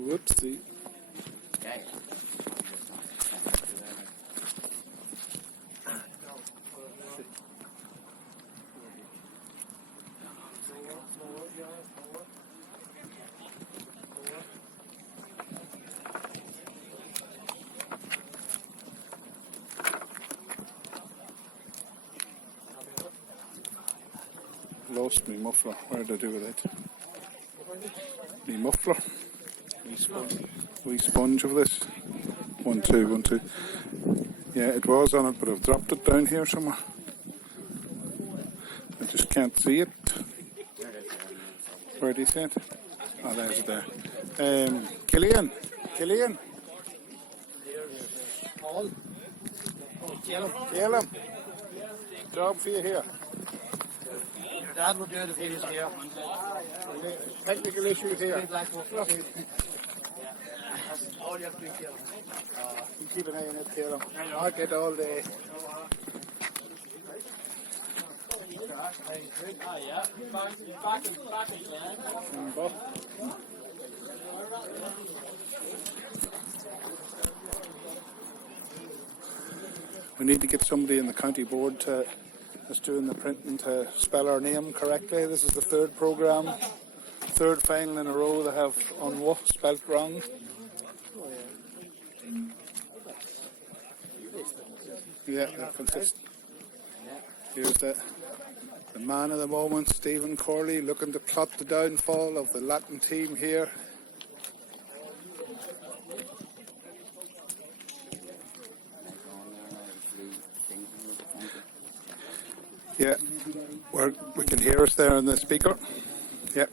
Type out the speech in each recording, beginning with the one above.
Whoopsie. Lost me muffler. Where did I do with it? Me muffler. Wee sponge of this. 1, 2, 1, 2. Yeah, it was on it, but I've dropped it down here somewhere. I just can't see it. Where do you see it? Oh, there's it there. Killian. Caleb. Job for you here. Your dad would do it if he was here. Technical issues here. All you have to do, Caleb. You keep an eye on it, Caleb. I'll get all the... Yeah. Back again. We need to get somebody in the county board that's doing the printing to spell our name correctly. This is the third programme, third final in a row they have on spelt wrong. Yeah, they're consistent. Here's the man of the moment, Stephen Corley, looking to plot the downfall of the Latton team here. Yeah, we can hear us there on the speaker. Yeah.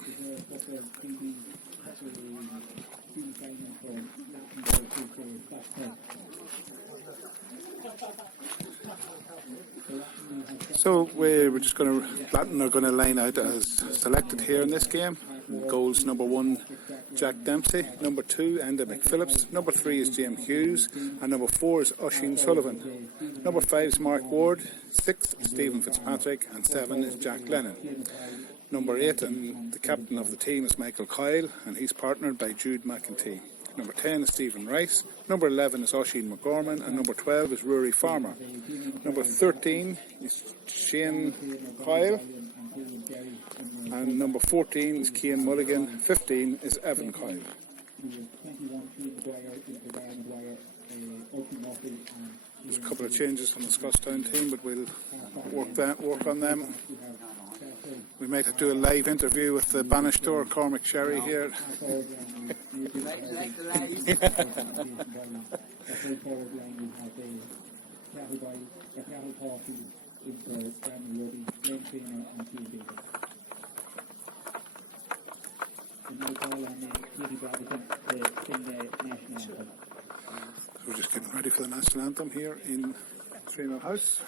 So we're just going to, Latton are going to line out as selected here in this game. Goals: number 1, Jack Dempsey; number 2, Enda McPhillips; number 3 is James Hughes; and number 4 is Sheáin Sullivan. Number 5 is Mark Ward; 6 Stephen Fitzpatrick; and 7 is Jack Lennon. Number 8 and the captain of the team is Michael Kyle, and he's partnered by Jude McEntee. Number 10 is Stephen Rice. Number 11 is Oisin McGorman, and number 12 is Rory Farmer. Number 13 is Shane Kyle, and number 14 is Cian Mulligan. 15 is Evan Kyle. There's a couple of changes on the Scotstown team, but we'll work on them. We might do a live interview with the Bannister Cormac Sherry here. We're just getting ready for the national anthem here in Three House.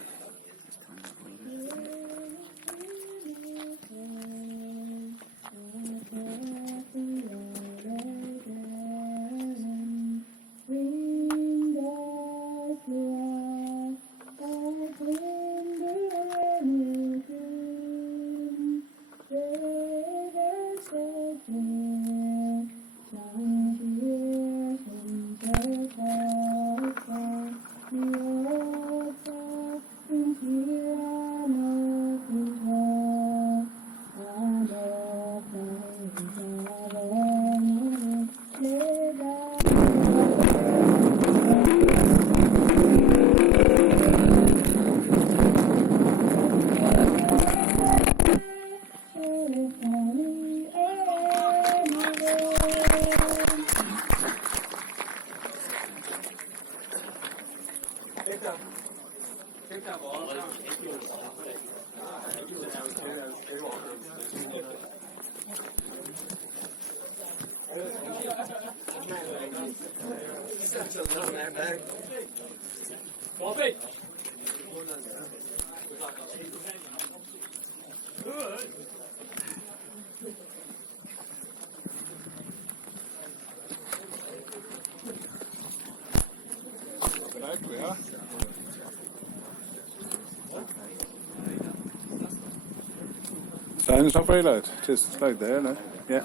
Sound's not very loud. Just loud there, no? Yeah,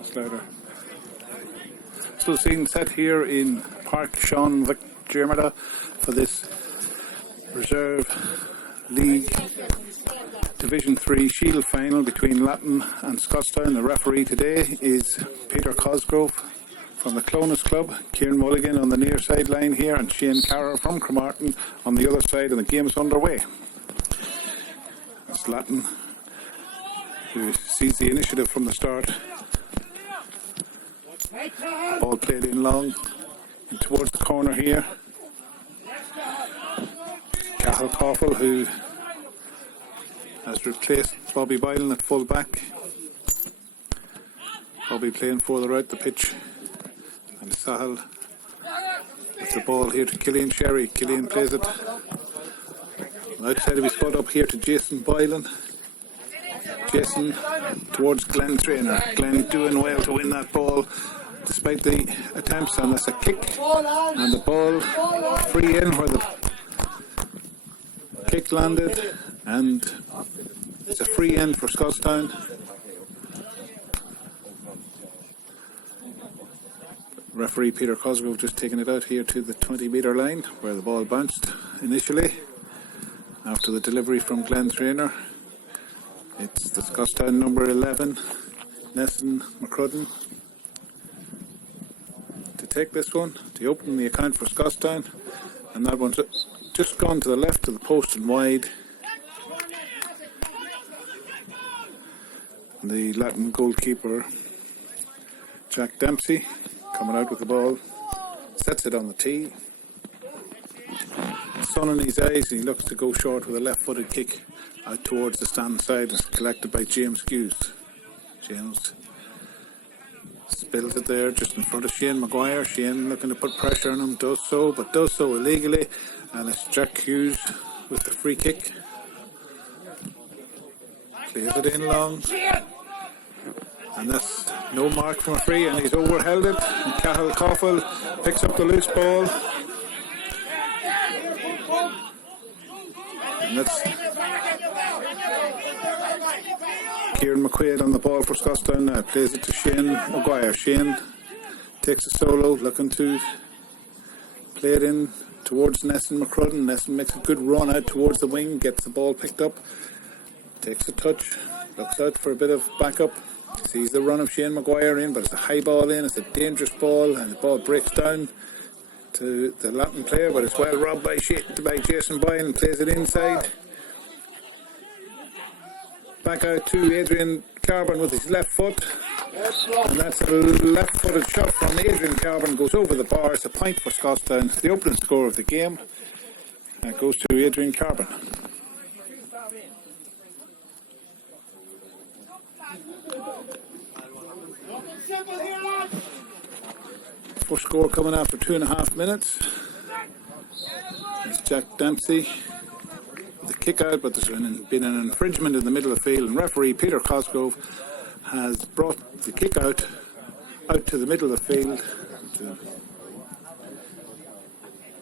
it's louder. So scene set here in Páirc, Sheáin, Mhic, Dhiarmada for this Reserve League Division 3 Shield final between Latton and Scotstown. The referee today is Peter Cosgrove from the Clonus Club, Kieran Mulligan on the near sideline here, and Sheáin Carroll from Cromartin on the other side, and the game is underway. It's Latton who sees the initiative from the start. Ball played in long and towards the corner here. Cathal Coffell, who has replaced Bobby Boylan at full back. Bobby playing further out the pitch, and Sahel with the ball here to Killian Sherry. Killian plays it outside of his foot up here to Jason Boylan. Jason towards Glenn Traynor. Glenn doing well to win that ball despite the attempts, and that's a kick, and the ball free in where the kick landed, and it's a free end for Scotstown. Referee Peter Cosgrove just taking it out here to the 20-metre line where the ball bounced initially after the delivery from Glenn Traynor. It's the Scotstown number 11, Nesson McCrudden, to take this one, to open the account for Scotstown, and that one's just gone to the left of the post and wide. The Latton goalkeeper Jack Dempsey coming out with the ball, sets it on the tee. Sun in his eyes, and he looks to go short with a left-footed kick out towards the stand side. It's collected by James Hughes. James spills it there just in front of Shane Maguire. Shane looking to put pressure on him, does so, but does so illegally, and it's Jack Hughes with the free kick. Plays it in long, and that's no mark from a free, and he's overheld it, and Cathal Coffell picks up the loose ball, and that's Kieran McQuaid on the ball for Scotstown now. Plays it to Shane Maguire. Shane takes a solo, looking to play it in towards Nesson McCrudden. Nesson makes a good run out towards the wing, gets the ball picked up, takes a touch, looks out for a bit of backup, sees the run of Shane Maguire in, but it's a high ball in, it's a dangerous ball, and the ball breaks down to the Latton player, but it's well robbed by Jason Boylan. Plays it inside, back out to Adrian Carbon with his left foot, and that's a left-footed shot from Adrian Carbon, goes over the bar. It's a point for Scotstown. It's the opening score of the game, and it goes to Adrian Carbon. First score coming after 2.5 minutes. It's Jack Dempsey with the kick out, but there's been an infringement in the middle of the field, and referee Peter Cosgrove has brought the kick out to the middle of the field,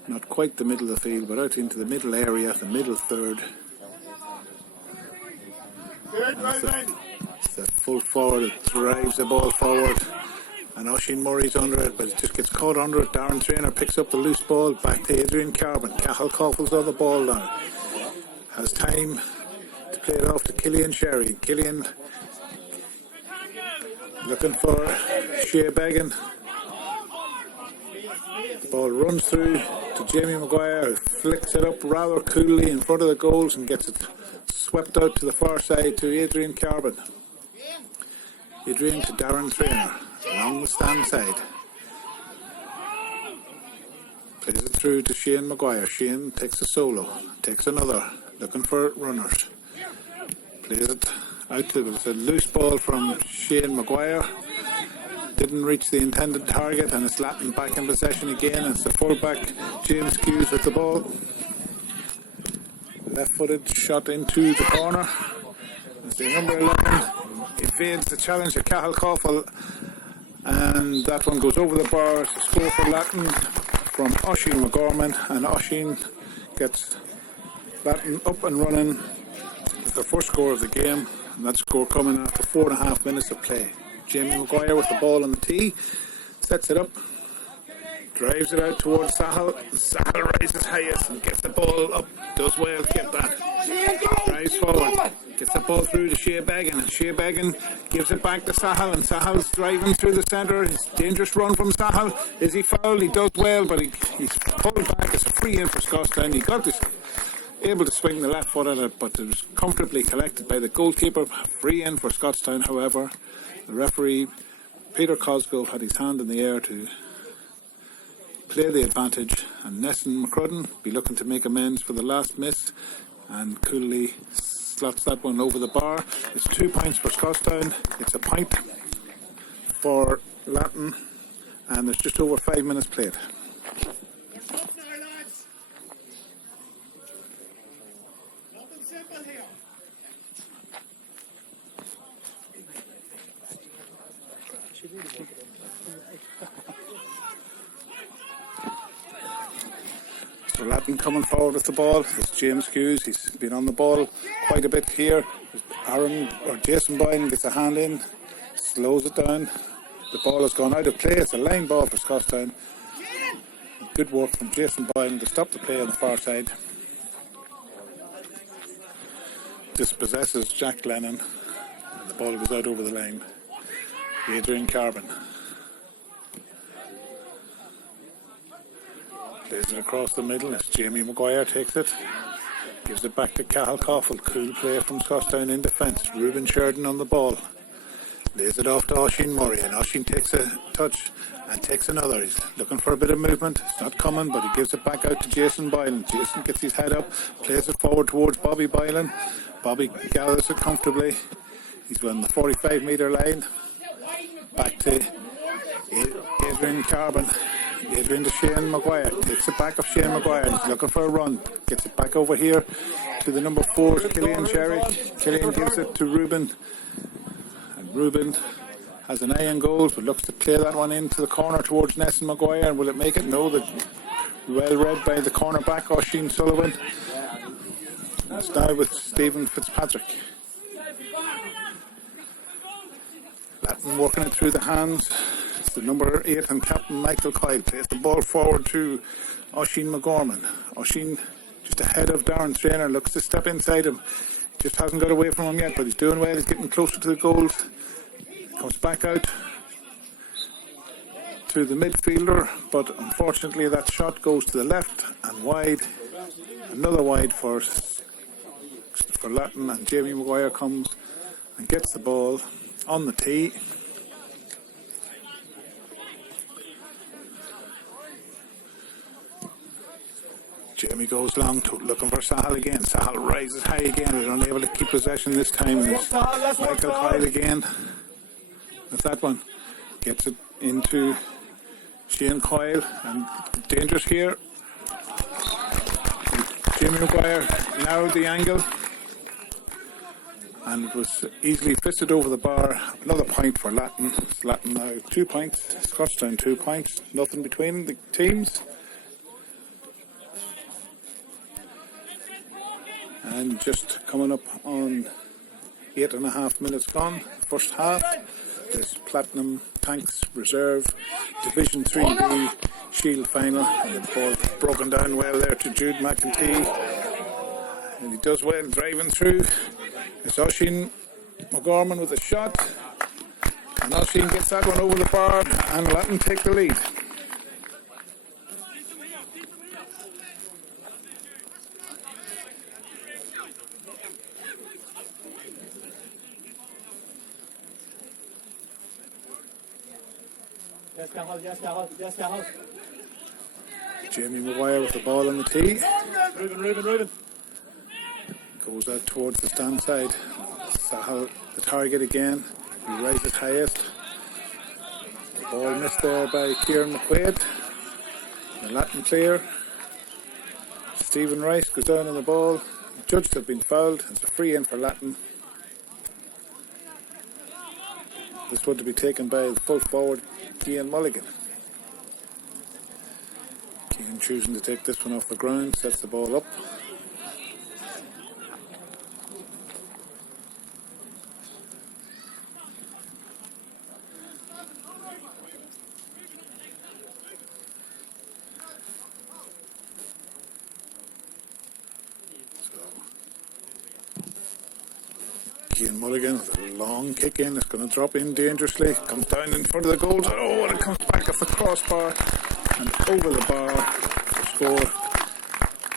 not quite the middle of the field, but out into the middle area, the middle third. It's the full forward that drives the ball forward, and Oisin Murray's under it, but it just gets caught under it. Darren Traynor picks up the loose ball, back to Adrian Carbon. Cathal Coffell's on the ball now, has time to play it off to Killian Sherry. Killian looking for Shea Began. The ball runs through to Jamie Maguire, who flicks it up rather coolly in front of the goals and gets it swept out to the far side to Adrian Carbon. Adrian to Darren Traynor along the stand side. Plays it through to Shane Maguire. Shane takes a solo, takes another, looking for runners. Plays it out to, it's a loose ball from Shane Maguire. Didn't reach the intended target, and it's Latton back in possession again. It's the fullback James Hughes with the ball. Left-footed shot into the corner. It's the number 11. Evades the challenge of Cathal Coffell, and that one goes over the bar. It's a score for Latton from Oisin McGorman, and Oisin gets Latton up and running with the first score of the game, and that score coming after 4.5 minutes of play. Jamie Maguire with the ball on the tee, Sets it up. Drives it out towards Sahal. Sahal rises highest and gets the ball up. Does well to get that. Drives forward. Gets the ball through to Sheáin, and Sheáin gives it back to Sahal, and Sahal's driving through the centre. It's a dangerous run from Sahal. Is he fouled? He does well, but he's pulled back. It's a free in for Scotstown. He got this, able to swing the left foot at it, but it was comfortably collected by the goalkeeper. Free in for Scotstown, however. The referee, Peter Cosgrove, had his hand in the air to play the advantage, and Nesson McCrudden be looking to make amends for the last miss and coolly slots that one over the bar. It's 2 points for Scotstown. It's a point for Latton, and there's just over 5 minutes played. So Latton coming forward with the ball. It's James Hughes. He's been on the ball quite a bit here. Aaron or Jason Boylan gets a hand in, slows it down. The ball has gone out of play. It's a line ball for Scotstown. Good work from Jason Boylan to stop the play on the far side. Dispossesses Jack Lennon, and the ball goes out over the line. Adrian Carbon plays it across the middle as Jamie Maguire takes it. Gives it back to Cathal Coffell. Cool play from Scotstown in defence. Ruben Sheridan on the ball. Lays it off to Oisín Murray, and Oisín takes a touch and takes another. He's looking for a bit of movement. It's not coming, but he gives it back out to Jason Boylan. Jason gets his head up, plays it forward towards Bobby Boylan. Bobby gathers it comfortably. He's on the 45-metre line. Back to Adrian Carbon. Adrian to Sheáin Maguire. Takes it back of Sheáin Maguire. He's looking for a run. Gets it back over here to the number 4, Killian Sherrick. Killian gives it to Ruben. And Ruben has an eye on goals, but looks to play that one into the corner towards Nesson Maguire. And will it make it? No. Well read by the cornerback, Oisín Sullivan. It's now with Stephen Fitzpatrick. Latton working it through the hands. It's the number 8 and captain Michael Coyle. Plays the ball forward to Oisín McGorman. Oisín just ahead of Darren Strainer. Looks to step inside him. Just hasn't got away from him yet, but he's doing well. He's getting closer to the goals. Comes back out to the midfielder, but unfortunately that shot goes to the left and wide. Another wide for Latton, and Jamie Maguire comes and gets the ball on the tee. Jamie goes long to looking for Sahal again. Sahal rises high again. They're unable to keep possession this time. And it's Michael Coyle again. With that one. Gets it into Sheáin Coyle. And dangerous here. Jamie Maguire narrowed the angle. And it was easily fisted over the bar. Another point for Latton. It's Latton now 2 points. Scotstown 2 points. Nothing between the teams. And just coming up on 8.5 minutes gone, first half. There's Platinum Tanks Reserve Division 3B Shield Final. And the ball broken down well there to Jude McEntee. And he does well driving through. It's Oisín McGorman with a shot. And Oisín gets that one over the bar, and Latton take the lead. Yes, Jamie Maguire with the ball on the tee. Ruben. Goes out towards the stand side. Sahal the target again. He rises highest. The ball missed there by Kieran McQuaid. The Latton clear. Stephen Rice goes down on the ball. The judges have been fouled. It's a free in for Latton. This one to be taken by the full forward Cian Mulligan. Cian choosing to take this one off the ground, sets the ball up. Cian Mulligan with a long kick in. It's going to drop in dangerously. Comes down in front of the goal. Oh, and it comes back off the crossbar and over the bar for score.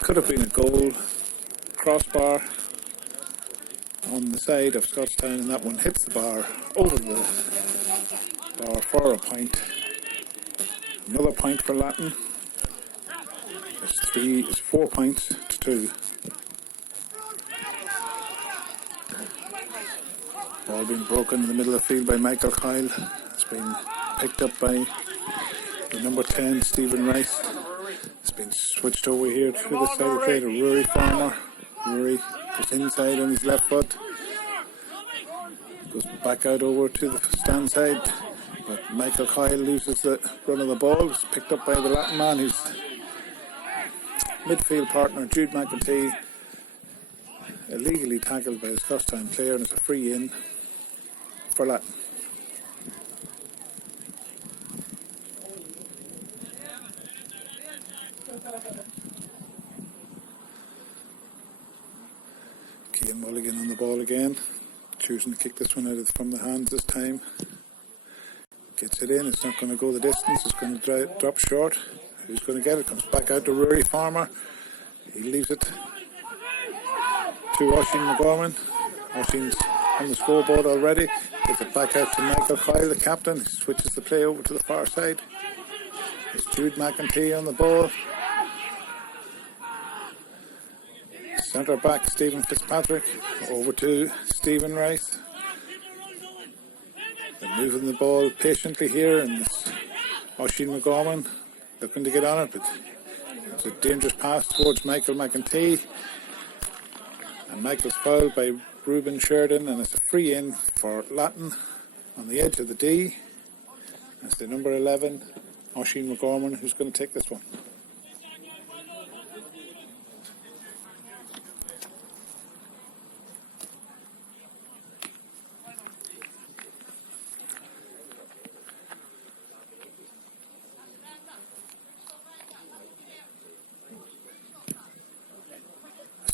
Could have been a goal. Crossbar on the side of Scotstown, and that one hits the bar over the bar for a point. Another point for Latton. It's 4 points to 2. Ball being broken in the middle of the field by Michael Kyle. It's been picked up by the number 10, Stephen Rice. It's been switched over here to the side of the play to Rory Farmer. Rory goes inside on his left foot. Goes back out over to the stand side. But Michael Kyle loses the run of the ball. It's picked up by the Latton man, whose midfield partner, Jude McEntee, illegally tackled by the Scotstown player, and it's a free in for Latton. Cian Mulligan on the ball again, choosing to kick this one out from the hands this time. Gets it in, it's not going to go the distance, it's going to drop short. Who's going to get it? Comes back out to Rory Farmer. He leaves it to Oisín McGorman. Oisín's on the scoreboard already. Gives it back out to Michael Kyle, the captain. He switches the play over to the far side. It's Jude McEntee on the ball. Centre back Stephen Fitzpatrick over to Stephen Rice. They're moving the ball patiently here, and it's Oisín McGorman looking to get on it, but it's a dangerous pass towards Michael McEntee, and Michael's fouled by Ruben Sheridan, and it's a free in for Latton on the edge of the D. It's the number 11, Oisín McGorman, who's going to take this one.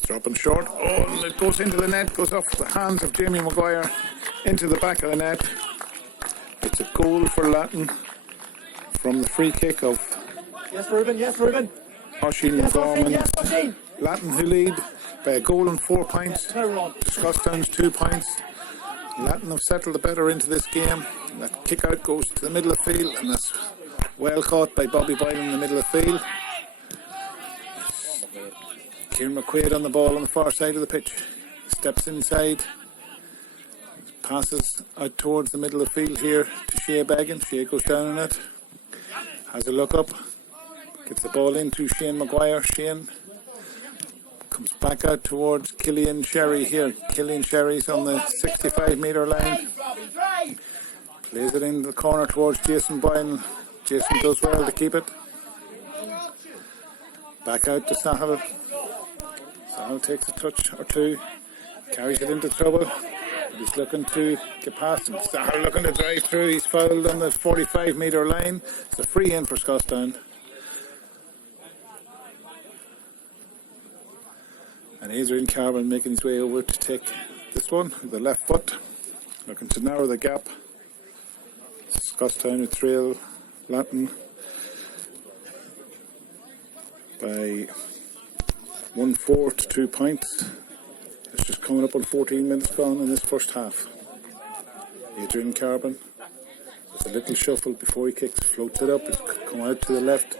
Dropping short. Oh, and it goes into the net, goes off the hands of Jamie Maguire into the back of the net. It's a goal for Latton from the free kick of Oisín McGorman. Latton who lead by a goal and 4 points. Scotstown's 2 points. Latton have settled the better into this game. That kick out goes to the middle of the field, and that's well caught by Bobby Boyle in the middle of the field. Kieran McQuaid on the ball on the far side of the pitch. Steps inside. Passes out towards the middle of the field here to Shea Bagan. Shea goes down on it. Has a look up. Gets the ball into Shane Maguire. Shane comes back out towards Killian Sherry here. Killian Sherry's on the 65-metre line. Plays it in the corner towards Jason Boyle. Jason does well to keep it. Back out to Sahel. Sahel takes a touch or two, carries it into trouble. He's looking to get past him. Sahel looking to drive through. He's fouled on the 45-metre line. It's a free in for Scotstown. And Adrian Carbon making his way over to take this one with the left foot, looking to narrow the gap. Scotstown with trail Latton by 1-4 to 2 points. It's just coming up on 14 minutes gone in this first half. Adrian Carbon with a little shuffle before he kicks, floats it up, it's come out to the left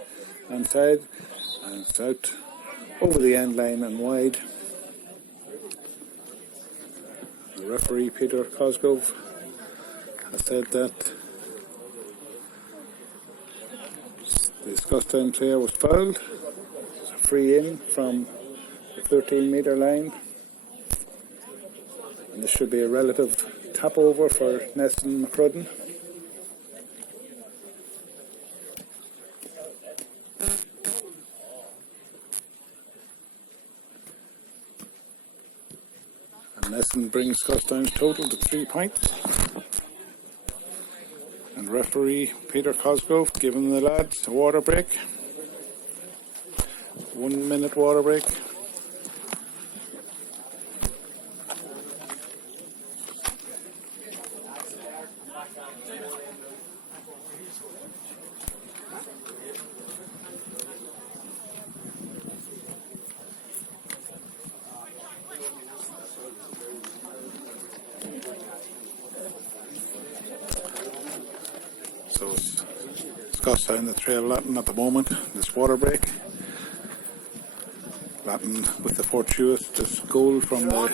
hand side, and it's out over the end line and wide. The referee Peter Cosgrove has said that the Scotstown player was fouled. It's a free in from the 13-metre line, and this should be a relative tap over for Nesson McCrudden. And Nesson brings Scotstown's total to 3 points. And referee Peter Cosgrove giving the lads a water break. 1 minute water break. So it's Scotstown that trail Latton at the moment, this water break. Latton with the fortuitous goal from the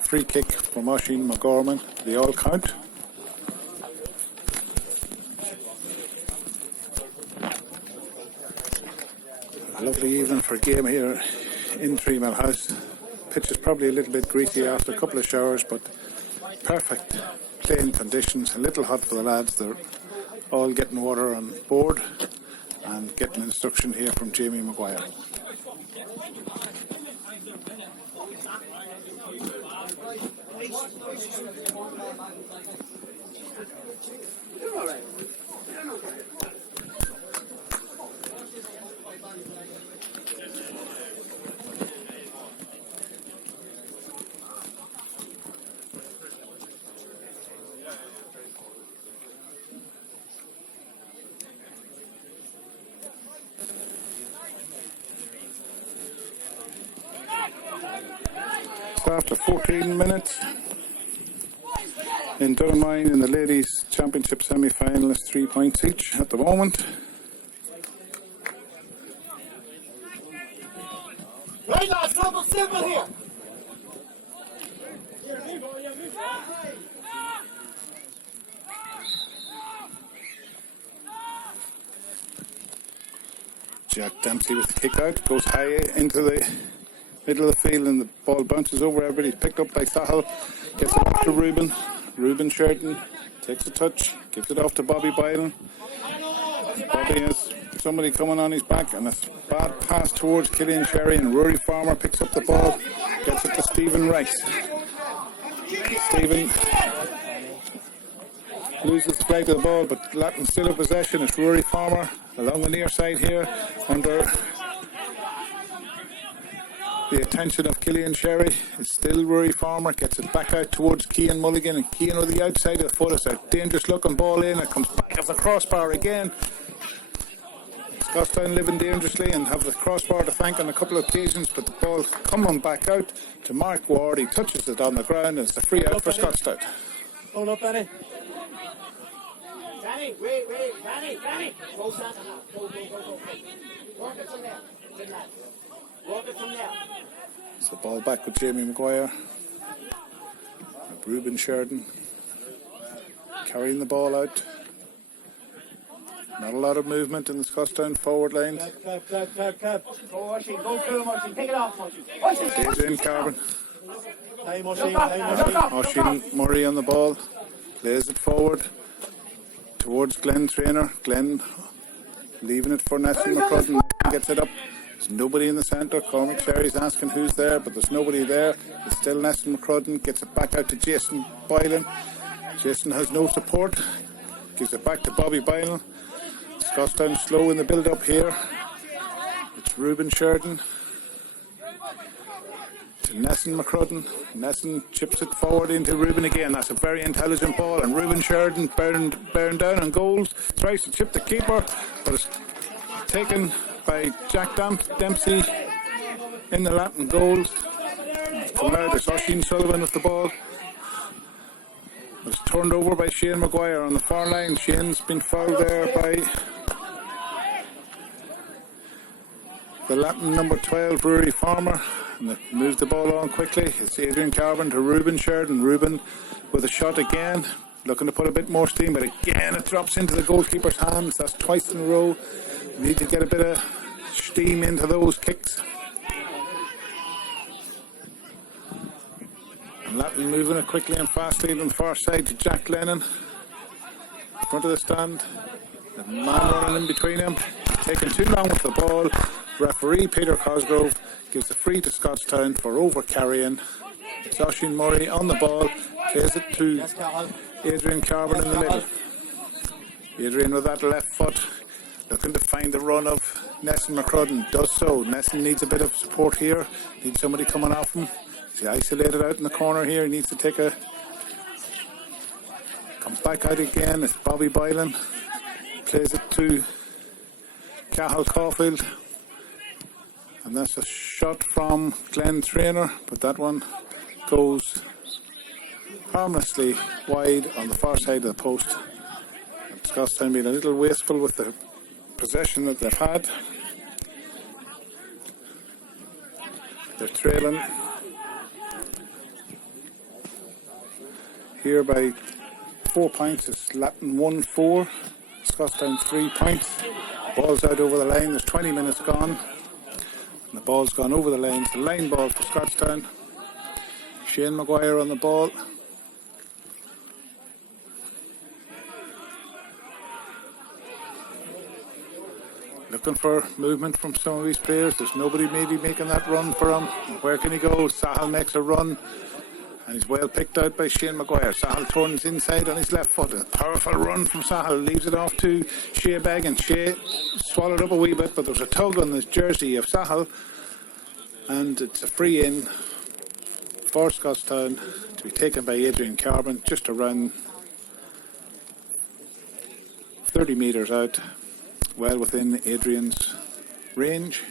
free kick from Sheáin McGorman, the all count. A lovely evening for a game here in Three Mill House. Pitch is probably a little bit greasy after a couple of showers, but perfect playing conditions. A little hot for the lads. They're all getting water on board and getting instruction here from Jamie Maguire. After 14 minutes in Dhiarmada in the ladies championship semi-final is 3 points each at the moment. Right now, trouble simple here. Jack Dempsey with the kick out, goes high into the middle of the field and the ball bounces over. Everybody's picked up by Sahel, gets it off to Reuben. Reuben Sheáin takes a touch, gives it off to Bobby Byron. Bobby has somebody coming on his back and a bad pass towards Killian Sherry, and Rory Farmer picks up the ball, gets it to Stephen Rice. Stephen loses the flight of the ball, but Latton still in possession. It's Rory Farmer along the near side here under the attention of Killian Sherry. It's still Rory Farmer, gets it back out towards Cian Mulligan, and Cian with the outside of the foot. It's a dangerous looking ball in. It comes back off the crossbar again. Scotstown living dangerously and have the crossbar to thank on a couple of occasions, but the ball coming back out to Mark Ward. He touches it on the ground, and it's a free out for Scotstown. Hold up, Danny. Danny, wait, Danny. Go, Santa. Go. Work it from there. Work it from there. It's the ball back with Jamie Maguire. Reuben Sheáin carrying the ball out. Not a lot of movement in the Scotstown forward line. Clap. Go, Sheáin. Go through, Sheáin. Take it off, Sheáin. Adrian Carbon. Hey, Sheáin. Sheáin Murray on the ball. Plays it forward towards Glenn Traynor. Glenn leaving it for Nessie McCrudden. Gets it up. There's nobody in the centre. Cormac Sherry's asking who's there, but there's nobody there. It's still Nessie McCrudden. Gets it back out to Jason Boylan. Jason has no support. Gives it back to Bobby Boylan. Scotstown slow in the build-up here. It's Reuben Sheáin to Nesson McCrudden. Nesson chips it forward into Reuben again. That's a very intelligent ball, and Reuben Sheáin bearing down on goals. Tries to chip the keeper, but it's taken by Jack Dempsey in the Latton goals. Come out, it's Oisin Sullivan with the ball. It's turned over by Sheáin Maguire on the far line. Sheain's been fouled there by the Latton number 12, Rory Farmer. And they moves the ball on quickly. It's Adrian Carbon to Reuben Sheáin. Reuben with a shot again, looking to put a bit more steam, but again it drops into the goalkeeper's hands. That's twice in a row. We need to get a bit of steam into those kicks. And Latton moving it quickly and fastly on the far side to Jack Lennon. Front of the stand. The man running in between him. Taking too long with the ball. Referee Peter Cosgrove gives the free to Scotstown for over carrying. It's Oisin Murray on the ball. Plays it to Adrian Carbon in the middle. Adrian with that left foot, looking to find the run of Nesson McCrudden. Does so. Nesson needs a bit of support here. Needs somebody coming off him. He's isolated out in the corner here. He needs to take a... Comes back out again. It's Bobby Boylan. Plays it to Cahill Caulfield. And that's a shot from Glenn Traynor, but that one goes harmlessly wide on the far side of the post. Scotstown being a little wasteful with the possession that they've had. They're trailing here by 4 points. It's Latton 1-4, Scotstown 3 points. Ball's out over the line. There's 20 minutes gone. And the ball's gone over the line. It's the line ball for Scotstown. Sheáin Maguire on the ball. Looking for movement from some of these players. There's nobody maybe making that run for him. Where can he go? Sahal makes a run. And he's well picked out by Sheáin Maguire. Sahal turns inside on his left foot. A powerful run from Sahal. Leaves it off to Shea Beg, and Shea swallowed up a wee bit, but there's a tug on this jersey of Sahal. And it's a free in for Scotstown to be taken by Adrian Carbon, just around 30 metres out, well within Adrian's range.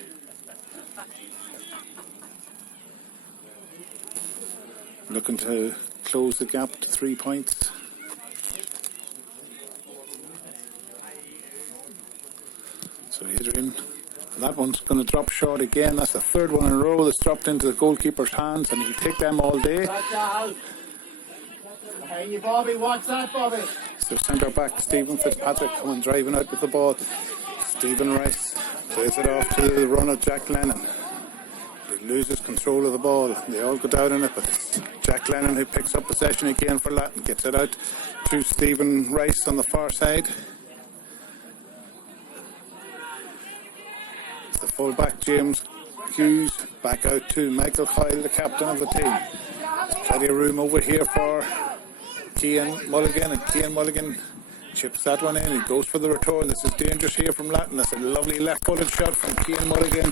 Looking to close the gap to 3 points. So Adrian, that one's going to drop short again. That's the third one in a row that's dropped into the goalkeeper's hands, and he'll take them all day. Hey, you Bobby, what's that, Bobby? So centre back Stephen Fitzpatrick coming driving out with the ball. Stephen Rice plays it off to the run of Jack Lennon. He loses control of the ball. They all go down on it, but it's Jack Lennon who picks up possession again for Latton. Gets it out to Stephen Rice on the far side. It's the full-back James Hughes back out to Michael Coyle, the captain of the team. There's plenty of room over here for Cian Mulligan, and Cian Mulligan chips that one in. He goes for the return. This is dangerous here from Latton. That's a lovely left-footed shot from Cian Mulligan,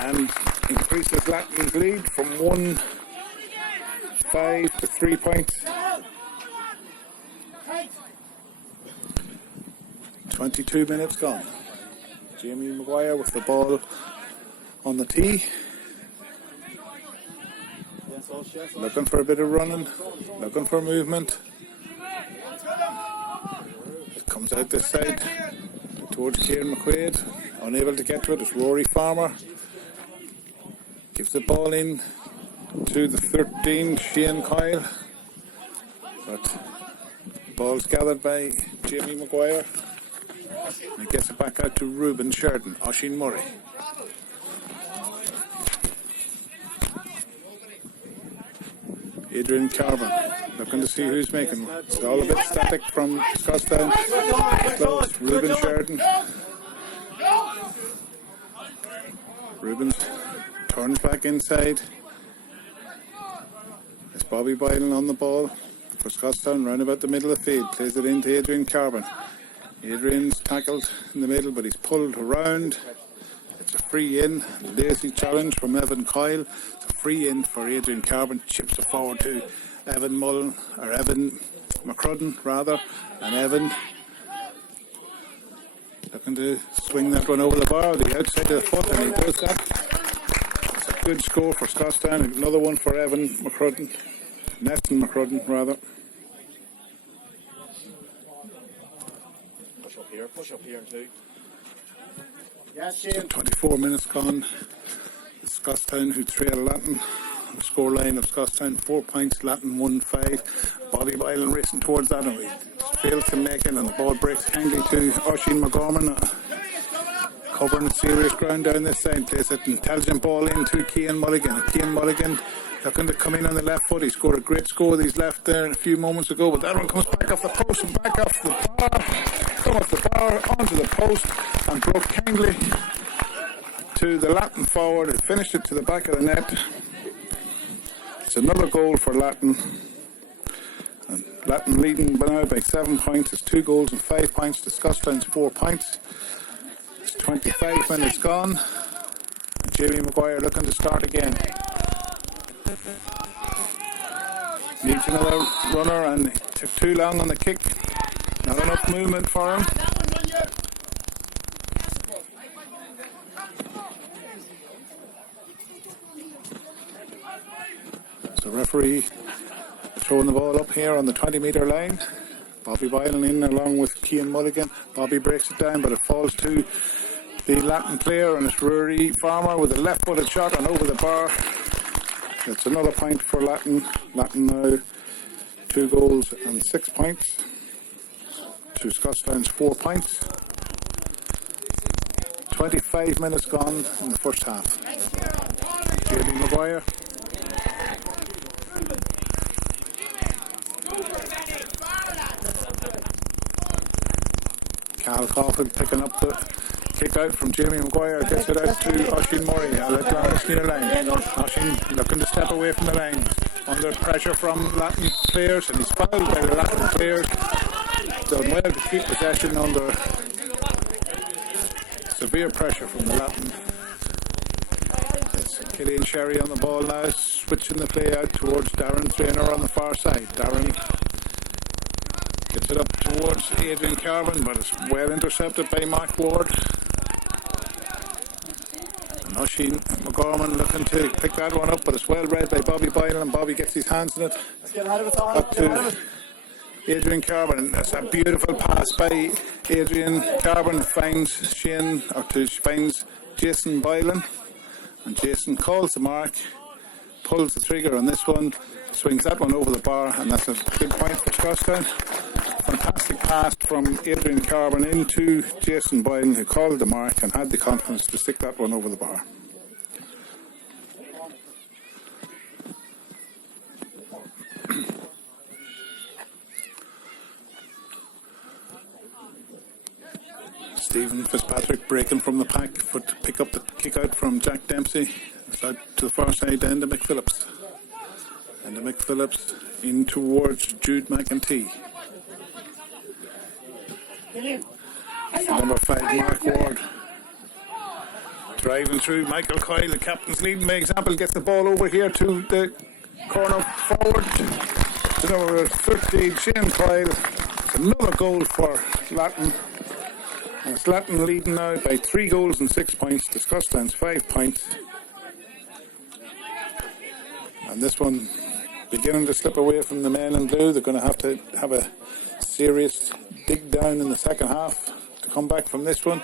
and increases Latton's lead from 1-5 to 3 points. 22 minutes gone. Jamie Maguire with the ball on the tee. Looking for a bit of running, looking for movement. It comes out this side towards Kieran McQuaid. Unable to get to it is Rory Farmer. Gives the ball in to the 13, Sheáin Coyle. But the ball's gathered by Jamie Maguire. And he gets it back out to Ruben Sheridan, Oisin Murray. Adrian Carbon looking to see who's making. It's all a bit static from Scotstown. Close. Ruben Sheridan. Rubens turns back inside. It's Bobby Boylan on the ball for Scotstown, round about the middle of the field. Plays it into Adrian Carbon. Adrian's tackled in the middle, but he's pulled around. It's a free in. Lazy challenge from Evan Coyle. It's a free in for Adrian Carbon. Chips it forward to Evan McCrudden rather. And Evan looking to swing that one over the bar, the outside of the foot, and he does that. It's a good score for Scotstown. Another one for Evan McCrudden. Neston McCrudden rather. Push up here too. Yes, 24 minutes gone. It's Scotstown who trail Latton. The score line of Scotstown 4 points, Latton 1-5. Bobby Boylan racing towards that, and he fails to make it, and the ball breaks handily to Oisin McGorman, covering serious ground down this side. Plays an intelligent ball in to Cian Mulligan. Cian Mulligan looking to come in on the left foot. He scored a great score with his left there a few moments ago, but that one comes back off the post and back off the bar. Come off the bar onto the post and broke kindly to the Latton forward. It finished it to the back of the net. It's another goal for Latton. And Latton leading now by 7 points. It's 2 goals and 5 points to Scotstown's 4 points. It's 25 minutes gone. And Jamie Maguire looking to start again. Needs another runner, and it took too long on the kick. Not enough movement for him. So referee throwing the ball up here on the 20-metre line. Bobby Boylan in along with Cian Mulligan. Bobby breaks it down, but it falls to the Latton player, and it's Rory Farmer with a left-footed shot and over the bar. It's another point for Latton. Latton now 2 goals and 6 points to Scotstown's 4 points. 25 minutes gone in the first half. Jamie Maguire. Cal Coughlin picking up the kick out from Jamie Maguire, gets it out to Oisín Murray at the near line. Oisín looking to step away from the line, under pressure from Latton players, and he's fouled by the Latton players. Done well to keep possession under severe pressure from the Latton. It's Killian Sherry on the ball now, switching the play out towards Darren Traynor on the far side. Darren gets it up towards Adrian Carvin, but it's well intercepted by Mark Ward. And Oisín McGorman looking to pick that one up, but it's well read by Bobby Boylan, and Bobby gets his hands in it. Up to Adrian Carvin. That's a beautiful pass by Adrian Carvin. Finds finds Jason Boylan, and Jason calls the mark, pulls the trigger on this one, swings that one over the bar, and that's a big point for Scotstown. Fantastic pass from Adrian Carvin into Jason Boylan, who called the mark and had the confidence to stick that one over the bar. Stephen Fitzpatrick breaking from the pack, but to pick up the kick out from Jack Dempsey. It's out to the far side, end of McPhillips. And the McPhillips in towards Jude McEntee. Number 5, Mark Ward. Driving through, Michael Coyle, the captain's leading by example, gets the ball over here to the corner forward. To number 13, Shane Coyle. Another goal for Latton. And it's Latton leading now by 3 goals and 6 points to Scotstown's 5 points. And this one beginning to slip away from the men in blue. They're going to have a serious dig down in the second half to come back from this one.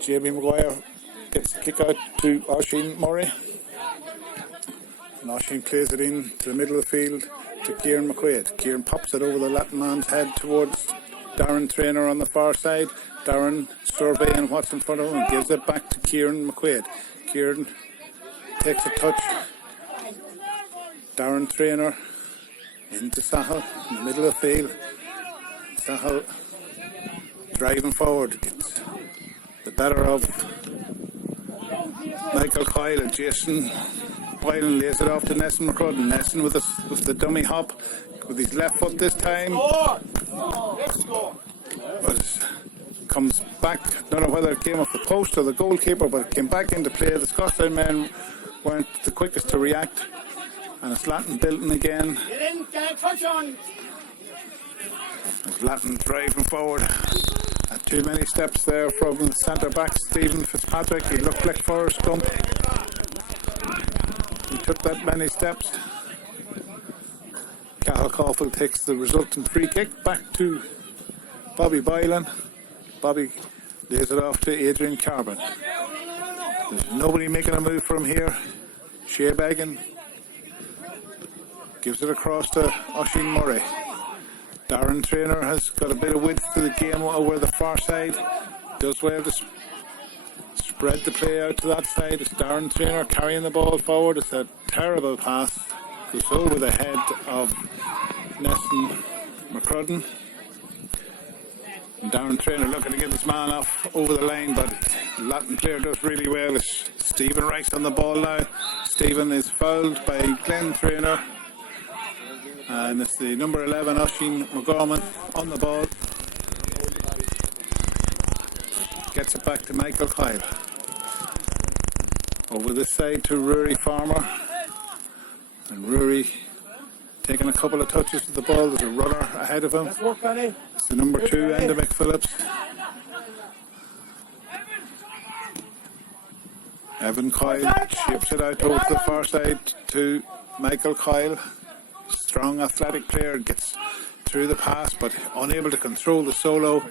Jamie Maguire gets the kick out to Oisín Murray. And Oisín plays it in to the middle of the field to Kieran McQuaid. Kieran pops it over the Latton man's head towards Darren Traynor on the far side. Darren surveying what's in front of him and gives it back to Kieran McQuaid. Kieran takes a touch. Darren Traynor into Sahel in the middle of the field. Sahel driving forward, gets the better of Michael Coyle, and Jason Boylan lays it off to Nesson McCrudden. Nesson with the dummy hop with his left foot this time. But comes back, don't know whether it came off the post or the goalkeeper, but it came back into play. The Scotstown men weren't the quickest to react, and it's Latton building again. It's Latton driving forward. Too many steps there from the centre back Stephen Fitzpatrick. He looked like Forrest Gump. He took that many steps. Cathal Coughlin takes the resultant free kick back to Bobby Boylan. Bobby lays it off to Adrian Carvin. There's nobody making a move from here. Shea Began gives it across to Oisín Murray. Darren Traynor has got a bit of width to the game over the far side. Does well to spread the play out to that side. It's Darren Traynor carrying the ball forward. It's a terrible pass. Goes over the head of Nesson McCrudden. And Darren Traynor looking to get his man off over the line, but the Latton player does really well. It's Stephen Rice on the ball now. Stephen is fouled by Glenn Traynor. And it's the number 11, Oisín McGorman, on the ball. Gets it back to Michael Coyle. Over this side to Rory Farmer. And Rory taking a couple of touches with the ball. There's a runner ahead of him. It's the number 2, Enda McPhillips. Evan Coyle shapes it out over to the far side to Michael Coyle. Strong athletic player, gets through the pass, but unable to control the solo.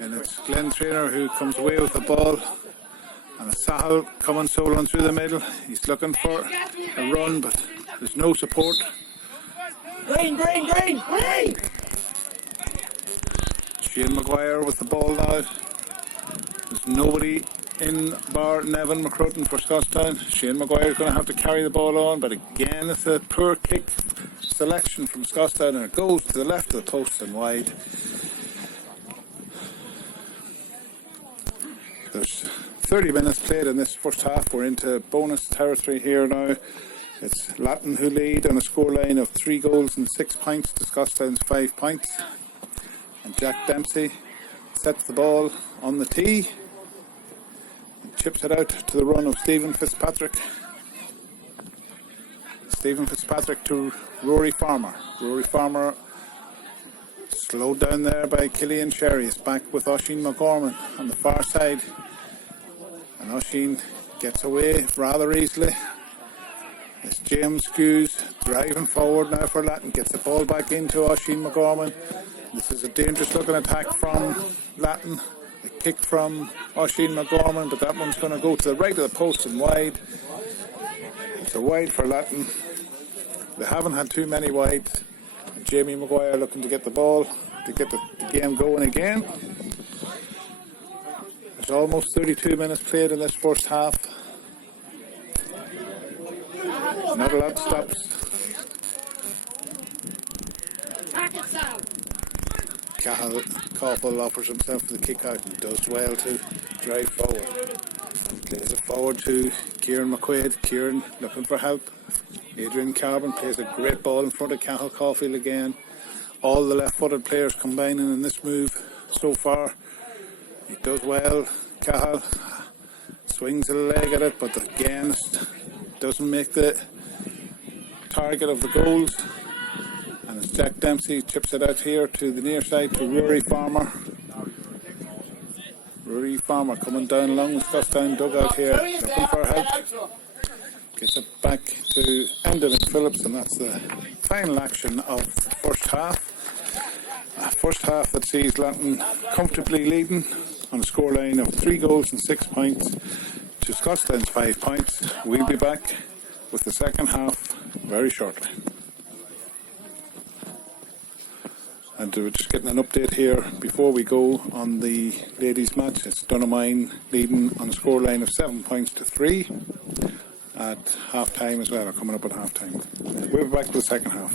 And it's Glenn Trainer who comes away with the ball. And it's Sahal coming solo through the middle. He's looking for a run, but there's no support. Green! Sheáin Maguire with the ball now. There's nobody in bar Nevin McCrudden for Scotstown. Sheáin Maguire is going to have to carry the ball on, but again it's a poor kick selection from Scotstown, and it goes to the left of the post and wide. There's 30 minutes played in this first half. We're into bonus territory here now. It's Latton who lead on a scoreline of 3 goals and 6 points to Scotstown's 5 points. And Jack Dempsey sets the ball on the tee and chips it out to the run of Stephen Fitzpatrick. Stephen Fitzpatrick to Rory Farmer. Rory Farmer slowed down there by Killian Sherry. Is back with Oisín McGorman on the far side. And Oisín gets away rather easily. It's James Hughes driving forward now for Latton. Gets the ball back into Oisín McGorman. This is a dangerous looking attack from Latton. A kick from Oisín McGorman, but that one's going to go to the right of the post and wide. It's a wide for Latton. They haven't had too many wides. Jamie Maguire looking to get the ball, to get the game going again. There's almost 32 minutes played in this first half. Not a lot stops. Cahill Coffell offers himself for the kick out and does well to drive forward. Plays it forward to Kieran McQuaid. Kieran looking for help. Adrian Carbon plays a great ball in front of Cahill Caulfield again. All the left-footed players combining in this move so far. He does well. Cahill swings a leg at it, but again doesn't make the target of the goals. And it's Jack Dempsey chips it out here to the near side to Rory Farmer. Rory Farmer coming down along the Scotstown dugout here, looking for help. Gets it back to Enda McPhillips, and that's the final action of the first half. A first half that sees Latton comfortably leading on a scoreline of 3 goals and 6 points to Scotstown's 5 points. We'll be back with the second half very shortly. And we're just getting an update here before we go on the ladies' match. It's Dunamine leading on a scoreline of 7 points to 3 at half time as well, or coming up at half time. We'll be back to the second half.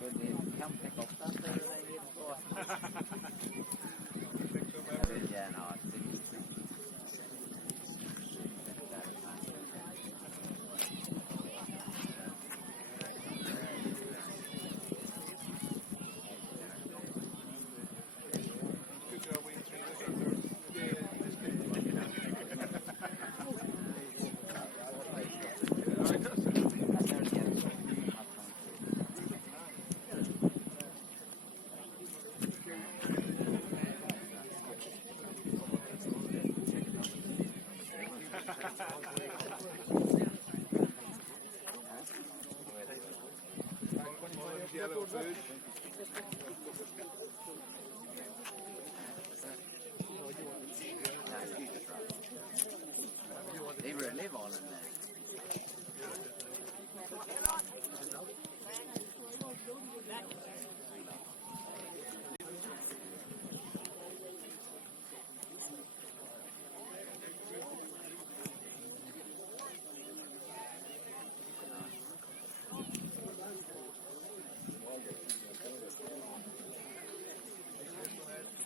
You can't pick up that there they need to go. Yeah, no, it's big. Good job, we yellow food. Live on in there.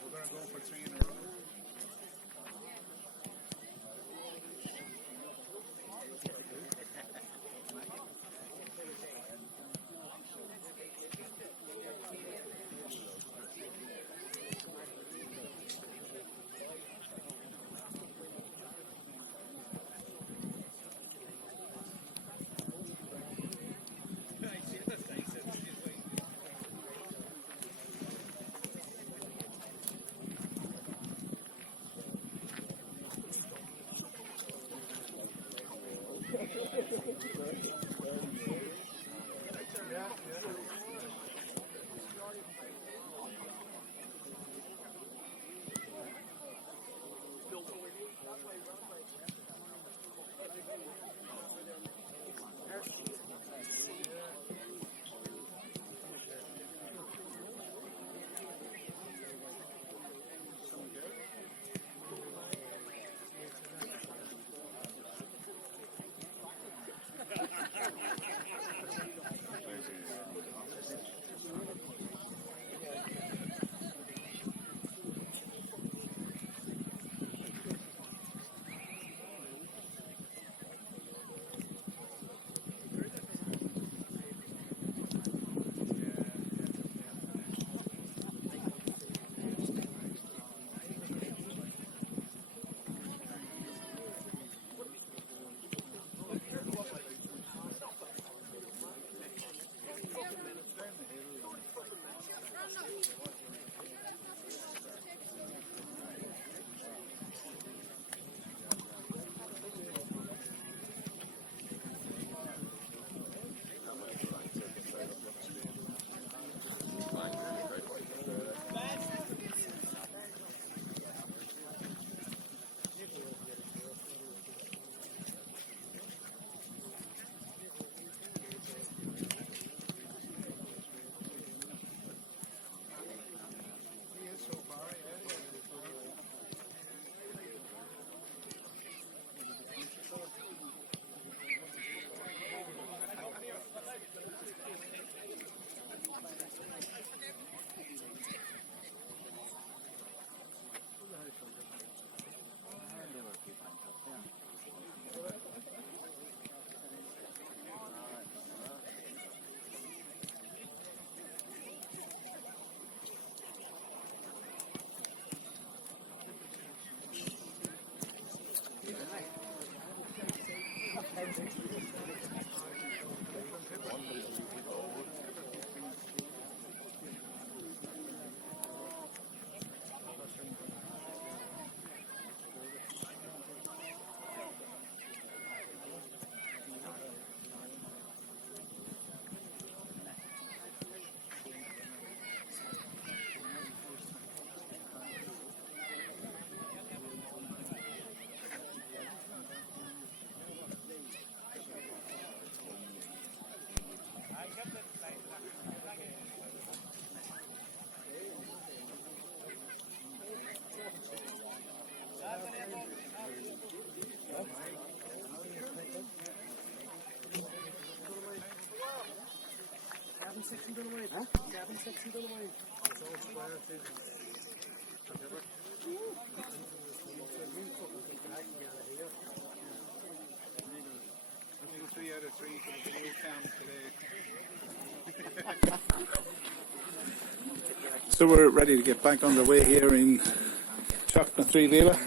We're going to go for 3 in a row. So we're ready to get back underway here in Chocna 3 Vila.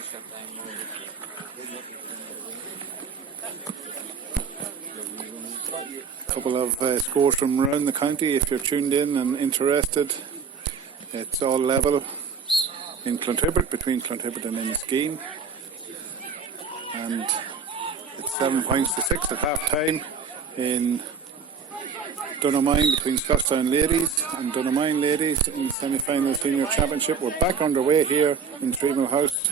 A couple of scores from around the county if you're tuned in and interested. It's all level in Clontibbert, between Clontibbert and Enniskeane. And it's 7 points to 6 at half time in Dunamine between Scotstown ladies and Dunamine ladies in the semi-final senior championship. We're back underway here in Treemill House.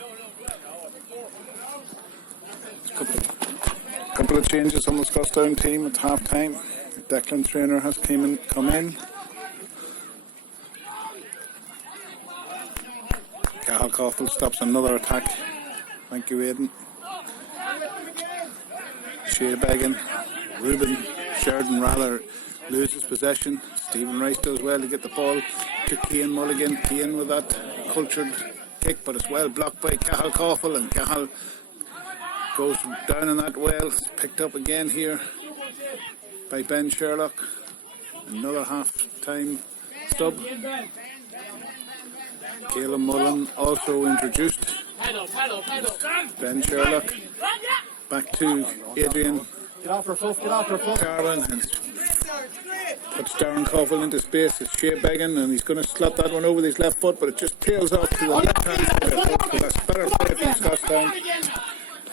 A couple of changes on the Scotstown team at half time. Declan Trainer has come in. Cathal Coughlin stops another attack. Thank you, Aidan. Sheáin, Ruben Sheridan rather loses possession. Stephen Rice does well to get the ball to Cian Mulligan. Cian with that cultured kick, but it's well blocked by Cathal Coughlin, and Cathal goes down in that well. It's picked up again here by Ben Sherlock. Another half-time stub. Caleb Mullen also introduced. Ben Sherlock back to Adrian Garland and puts Darren Coughlin into space. It's Sheáin, and he's going to slot that one over with his left foot, but it just tails off to the left hand side. So that's better play from Scotstown.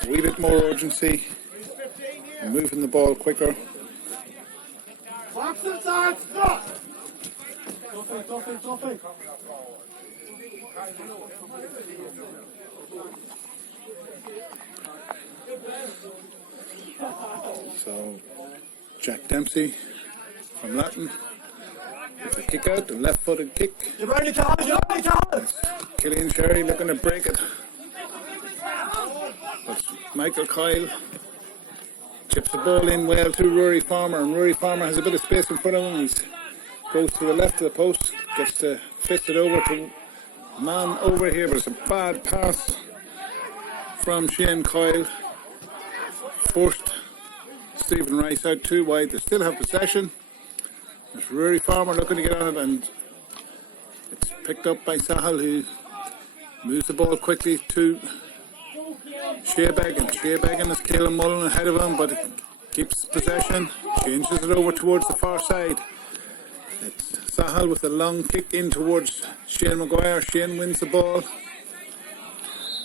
A wee bit more urgency, moving the ball quicker. So Jack Dempsey from Latton with a kick out, a left-footed kick. Killian Sherry looking to break it. But Michael Kyle chips the ball in well to Rory Farmer, and Rory Farmer has a bit of space in front of him. He goes to the left of the post, gets to fist it over to a man over here, but it's a bad pass from Shane Kyle. Forced Stephen Rice out too wide. They still have possession. There's Rory Farmer looking to get on it, and it's picked up by Sahal, who moves the ball quickly to Sheáin. Sheáin is Caleb Mullen ahead of him, but he keeps possession, changes it over towards the far side. It's Sahal with a long kick in towards Shane Maguire. Shane wins the ball,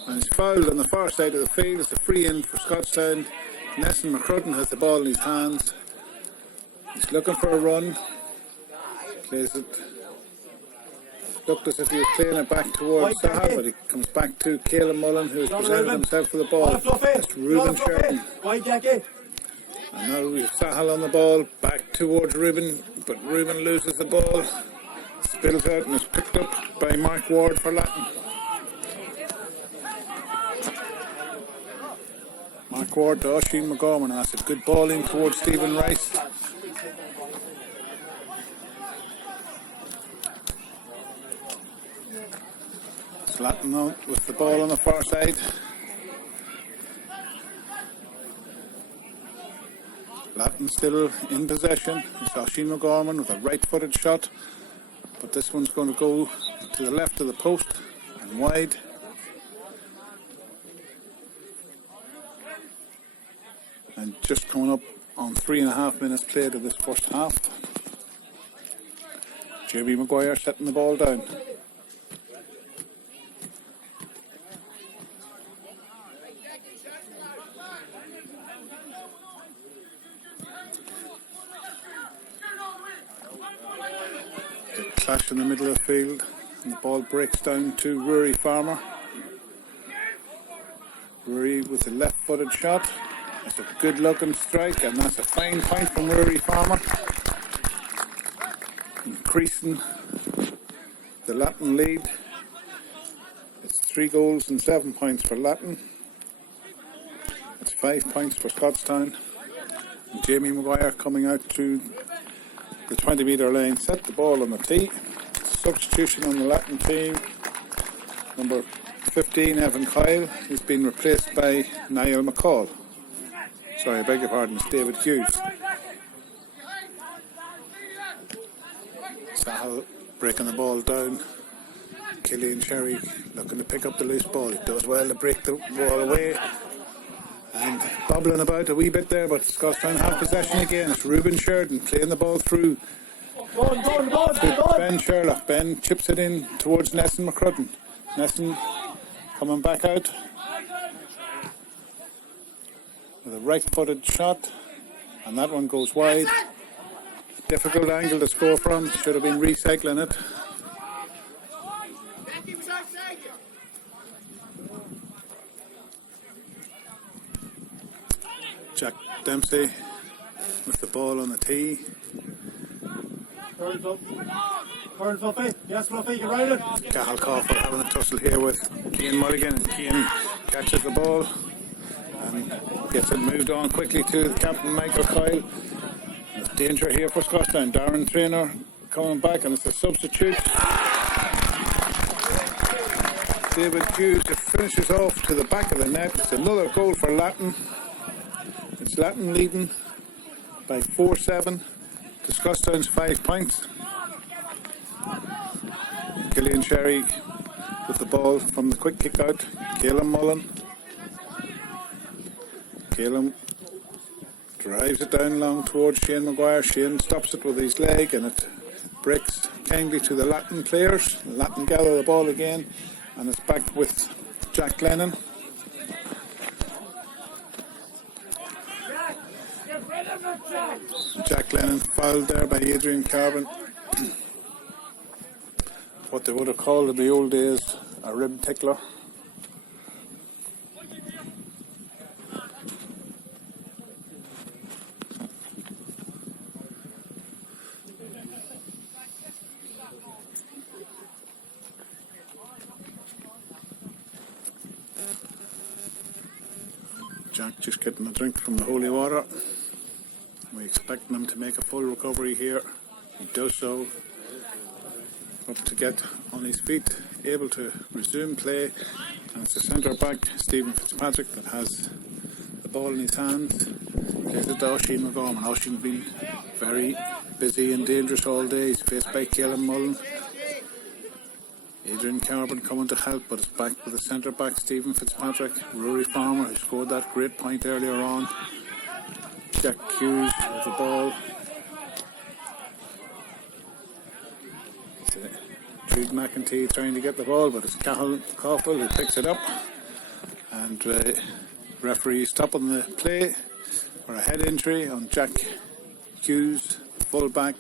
and he's fouled on the far side of the field. It's a free in for Scotstown. Nesson McCrudden has the ball in his hands. He's looking for a run. Plays it. Looked as if he was playing it back towards Sahal, but he comes back to Caleb Mullen, who has presented himself for the ball. It's Ruben Sheridan. And now we have Sahal on the ball, back towards Ruben, but Ruben loses the ball, spills out, and is picked up by Mark Ward for Latton. Mark Ward to Oisin McGorman. That's a good ball in towards Stephen Rice. It's Latton out with the ball on the far side. Latton still in possession. It's Oisin McGorman with a right-footed shot, but this one's going to go to the left of the post and wide. And just coming up on 3.5 minutes played of this first half. Jeremy Maguire setting the ball down. The clash in the middle of the field, and the ball breaks down to Rory Farmer. Rory with a left-footed shot. That's a good looking strike, and that's a fine point from Rory Farmer. Increasing the Latton lead. It's 3 goals and 7 points for Latton. It's 5 points for Scotstown. And Jamie Maguire coming out to the 20-metre line, set the ball on the tee. substitution on the Latton team. Number 15, Evan Kyle, he's been replaced by Niall McCall. Sorry, I beg your pardon, it's David Hughes. Sahel breaking the ball down. Killian Sherry looking to pick up the loose ball. He does well to break the ball away. And bobbling about a wee bit there, but Scotstown have possession again. It's Ruben Sheridan playing the ball through to Ben Sherlock. Ben chips it in towards Nesson McCrudden. Nesson coming back out with a right-footed shot, and that one goes wide. Difficult angle to score from. Should have been recycling it. Jack Dempsey with the ball on the tee. Turn Fluffy. Yes, Fluffy, you're right. Cathal Coffey having a tussle here with Cian Mulligan, and Cian catches the ball and gets it moved on quickly to the captain Michael Kyle. There's danger here for Scotstown. Darren Traynor coming back, and it's a substitute. David Hughes finishes off to the back of the net. It's another goal for Latton. It's Latton leading by 4-7 to Scotstown's 5 points. Gillian Sherry with the ball from the quick kick out. Caleb Mullen. Caleb drives it down long towards Shane Maguire. Shane stops it with his leg, and it breaks kindly to the Latton players. Latton gather the ball again, and it's back with Jack Lennon. Jack Lennon fouled there by Adrian Carbon. What they would have called in the old days a rib tickler. Jack just getting a drink from the holy water. We expect him to make a full recovery here. He does so. Up to get on his feet, able to resume play, and it's the centre back Stephen Fitzpatrick that has the ball in his hands. Plays it to Oisin McGorman. Oisin's been very busy and dangerous all day. He's faced by Caleb Mullen. Adrian Carbon coming to help, but it's back with the centre back Stephen Fitzpatrick. Rory Farmer, who scored that great point earlier on. Jack Hughes with the ball. Jude McEntee trying to get the ball, but it's Cathal Coffey who picks it up, and referee stopping the play for a head injury on Jack Hughes, full back.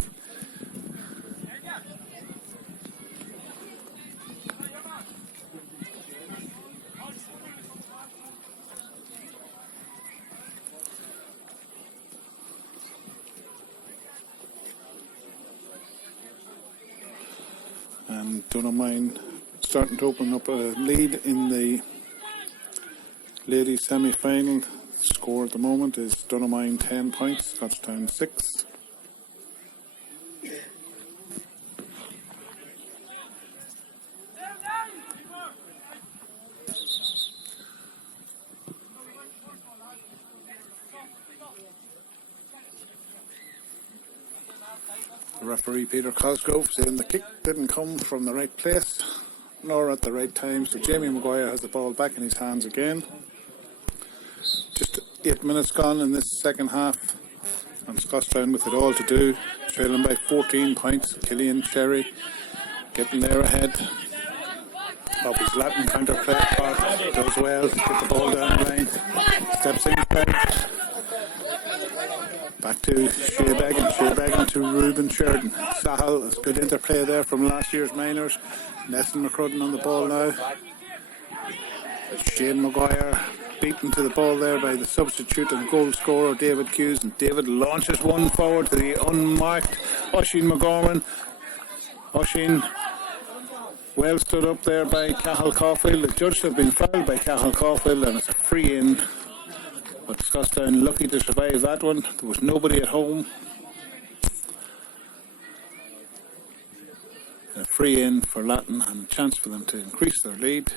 And Dunamine starting to open up a lead in the ladies semi-final. Score at the moment is Dunamine 10 points, Scotstown 6. The referee Peter Cosgrove saying the kick didn't come from the right place nor at the right time, so Jamie Maguire has the ball back in his hands again. Just 8 minutes gone in this second half, and Scotstown with it all to do, trailing by 14 points. Killian Sherry getting there ahead. Bobby's Latton counter play part does well, get the ball down the line, steps in front. Back to Sheáin to Ruben Sheridan. Sahel, it's good interplay there from last year's minors. Nesson McCrudden on the ball now. Shane Maguire beaten to the ball there by the substitute and goal scorer David Hughes, and David launches one forward to the unmarked Oisin McGorman. Oisin well stood up there by Cathal Caulfield. The judge had been fouled by Cathal Caulfield, and it's a free in. But Scotstown lucky to survive that one. There was nobody at home. A free in for Latton and a chance for them to increase their lead.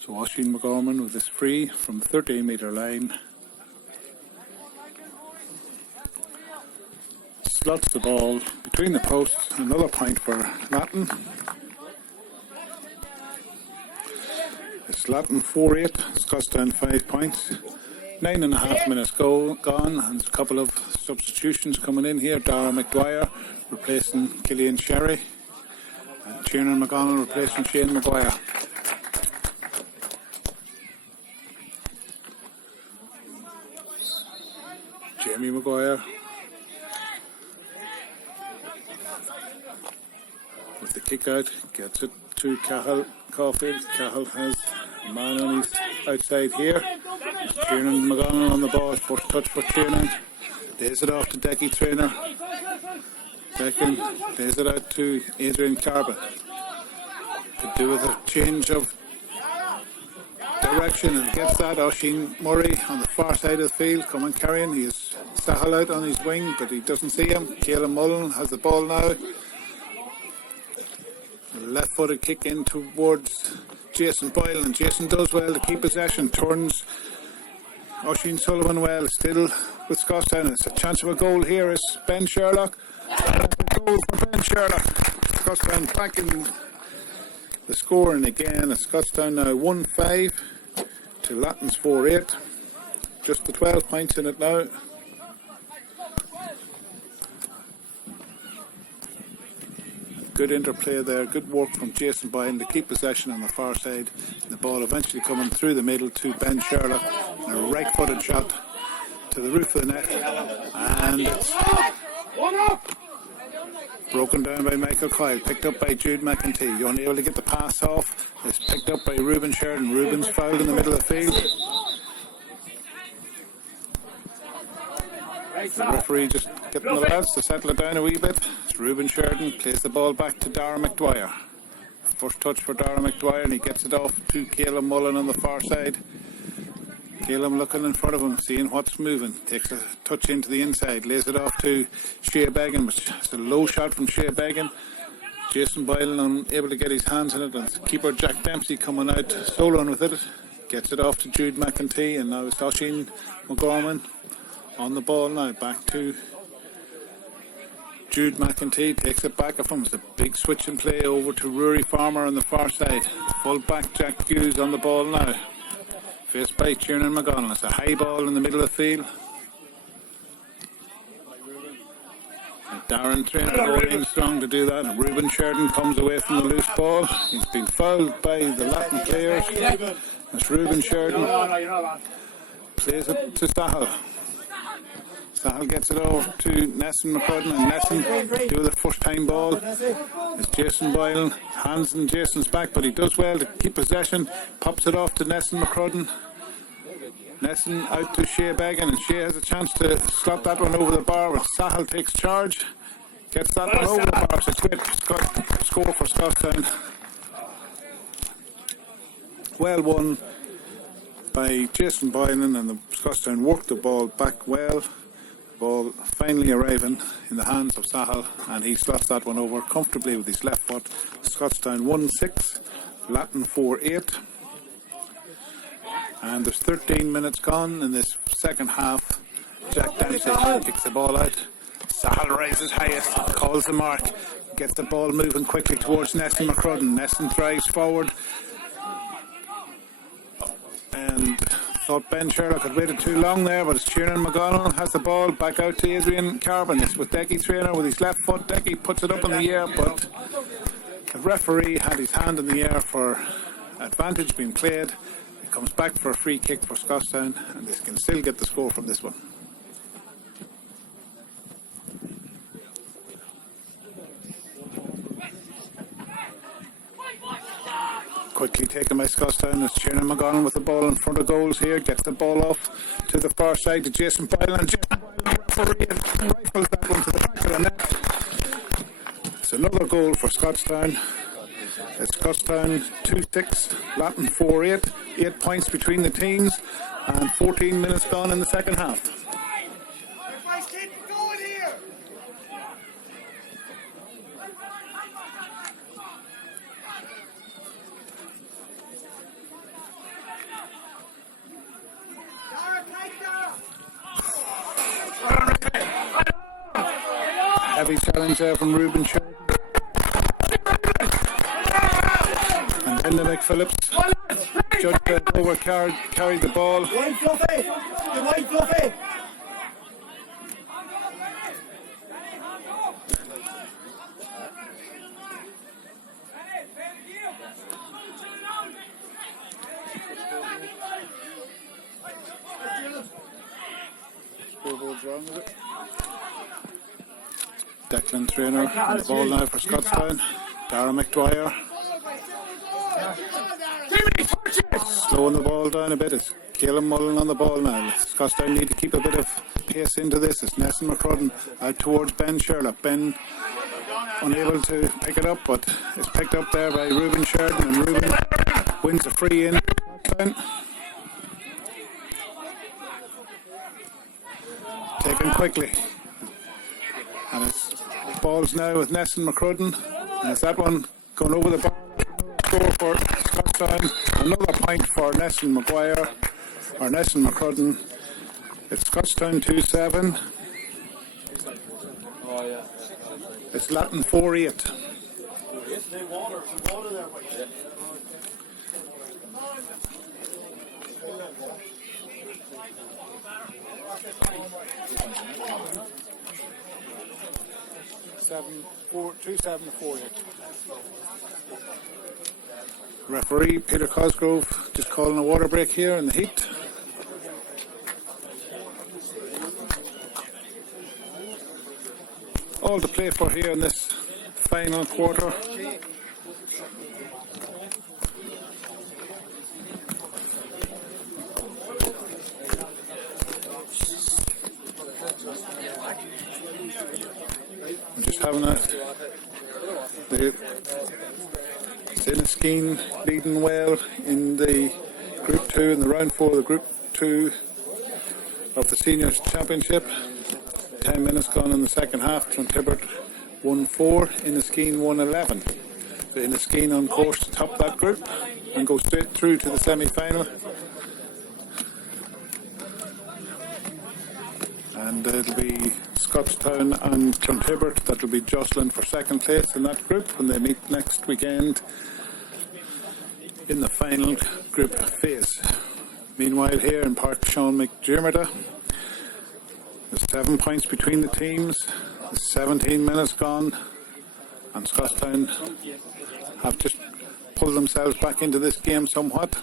So Oisín McGorman with this free from the 13-metre line. Slots the ball between the posts. Another point for Latton. It's Latton 4-8, Scotstown 5 points. 9.5 minutes gone, and a couple of substitutions coming in here. Dara McDwyer replacing Killian Sherry, and Tiernan McGonnell replacing Shane Maguire. Jamie Maguire with the kick out, gets it to Cahill Caulfield. Cahill has a man on his outside here. Tiernan McGonnell on the ball, first touch for Tiernan. Lays it off to Decky Trainer. Second, lays it out to Adrian Carbon. Could do with a change of direction, and gets that. Oisín Murray on the far side of the field, coming carrying. He has Sahel out on his wing, but he doesn't see him. Caelan Mullen has the ball now. A left-footed kick in towards Jason Boyle, and Jason does well to keep possession. Turns Oisín Sullivan well, still with Scotstown. It's a chance of a goal here. Is Ben Sherlock. A goal for Ben Sherlock. Scotstown back in the scoring again. It's Scotstown now 1-5 to Latton's 4-8. Just the 12 points in it now. Good interplay there, good work from Jason Boyle to keep possession on the far side. The ball eventually coming through the middle to Ben Sherlock. And a right-footed shot to the roof of the net. And it's broken down by Michael Coyle, picked up by Jude McEntee. Only able to get the pass off. It's picked up by Ruben Sheridan. Ruben's fouled in the middle of the field. The referee just getting the lads to settle it down a wee bit. It's Ruben Sheridan, plays the ball back to Dara McDwyer. First touch for Dara McDwyer, and he gets it off to Caelan Mullen on the far side. Caelan looking in front of him, seeing what's moving. Takes a touch into the inside, lays it off to Shea Began, which is a low shot from Shea Began. Jason Boyle unable to get his hands in it, and keeper Jack Dempsey coming out soloing with it. Gets it off to Jude McEntee, and now it's Oisín McGorman on the ball now, back to Jude McEntee, takes it back of him. It's a big switch and play over to Rory Farmer on the far side. Full back Jack Hughes on the ball now. Faced by Tiernan McGonnell. It's a high ball in the middle of the field. And Darren Trainer going in strong to do that. And Ruben Sheridan comes away from the loose ball. He's been fouled by the Latton players. It's Ruben Sheridan. Plays it to Sahel. Sahel gets it over to Nesson McCrudden, and Nesson do the first time ball. It's Jason Boyle, hands in Jason's back, but he does well to keep possession. Pops it off to Nesson McCrudden. Nesson out to Shea Began, and Shea has a chance to slot that one over the bar, but Sahel takes charge, gets that one over the bar. It's a great score for Scotstown. Well won by Jason Boylan, and the Scotstown worked the ball back well. Ball finally arriving in the hands of Sahel, and he slots that one over comfortably with his left foot. Scotstown 1-6, Latton 4-8, and there's 13 minutes gone in this second half. Jack Dempsey kicks the ball out. Sahel rises highest, calls the mark, gets the ball moving quickly towards Nesson McCrudden. Nesson drives forward, and thought Ben Sherlock had waited too long there, but it's Tiernan McGonnell has the ball back out to Adrian Carbon. It's with Decky Trainer with his left foot. Decky puts it up in the air, but the referee had his hand in the air for advantage being played. It comes back for a free kick for Scotstown, and they can still get the score from this one. Quickly taken by Scotstown. It's Tiernan McGonnell with the ball in front of goals here. Gets the ball off to the far side to Jason Boyle, and Jason Boyle rifles that one to the back of the net. It's another goal for Scotstown. It's Scotstown 2-6, Latton 4-8. 8 points between the teams and 14 minutes gone in the second half. Everybody's keep going here. Heavy challenge there from Reuben Sheáin. And then the Mhic Phillips. Judge over carried the ball. Wide Fluffy. Get wide Fluffy. Scoreboard's wrong with it. Declan Traynor on the ball now for Scotstown. Dhiarmada. Slowing the ball down a bit. It's Caleb Mullen on the ball now. Scotstown need to keep a bit of pace into this. It's Nesson McCrudden out towards Ben Sherlock. Ben unable to pick it up, but it's picked up there by Reuben Sheridan, and Reuben wins a free in. Taken quickly. And it's balls now with Nesson McCrudden. And it's that one going over the bar. Score for Scotstown. Another point for Nesson Maguire, or Nesson McCrudden. It's Scotstown 2-7. It's Latton 4-8. Two seven to 4-8. Referee Peter Cosgrove just calling a water break here in the heat. All to play for here in this final quarter. I'm just having Sheáin leading well in the Group 2, in the round 4 of the Group 2 of the Seniors Championship. 10 minutes gone in the second half. Clontibbert 1-4, Sheáin 1-11. So Sheáin on course to top that group and go straight through to the semi-final. And it'll be Scotstown and Clontibbert that will be jostling for second place in that group when they meet next weekend in the final group phase. Meanwhile, here in Páirc Sheáin Dhiarmada, there's 7 points between the teams. There's 17 minutes gone, and Scotstown have just pulled themselves back into this game somewhat.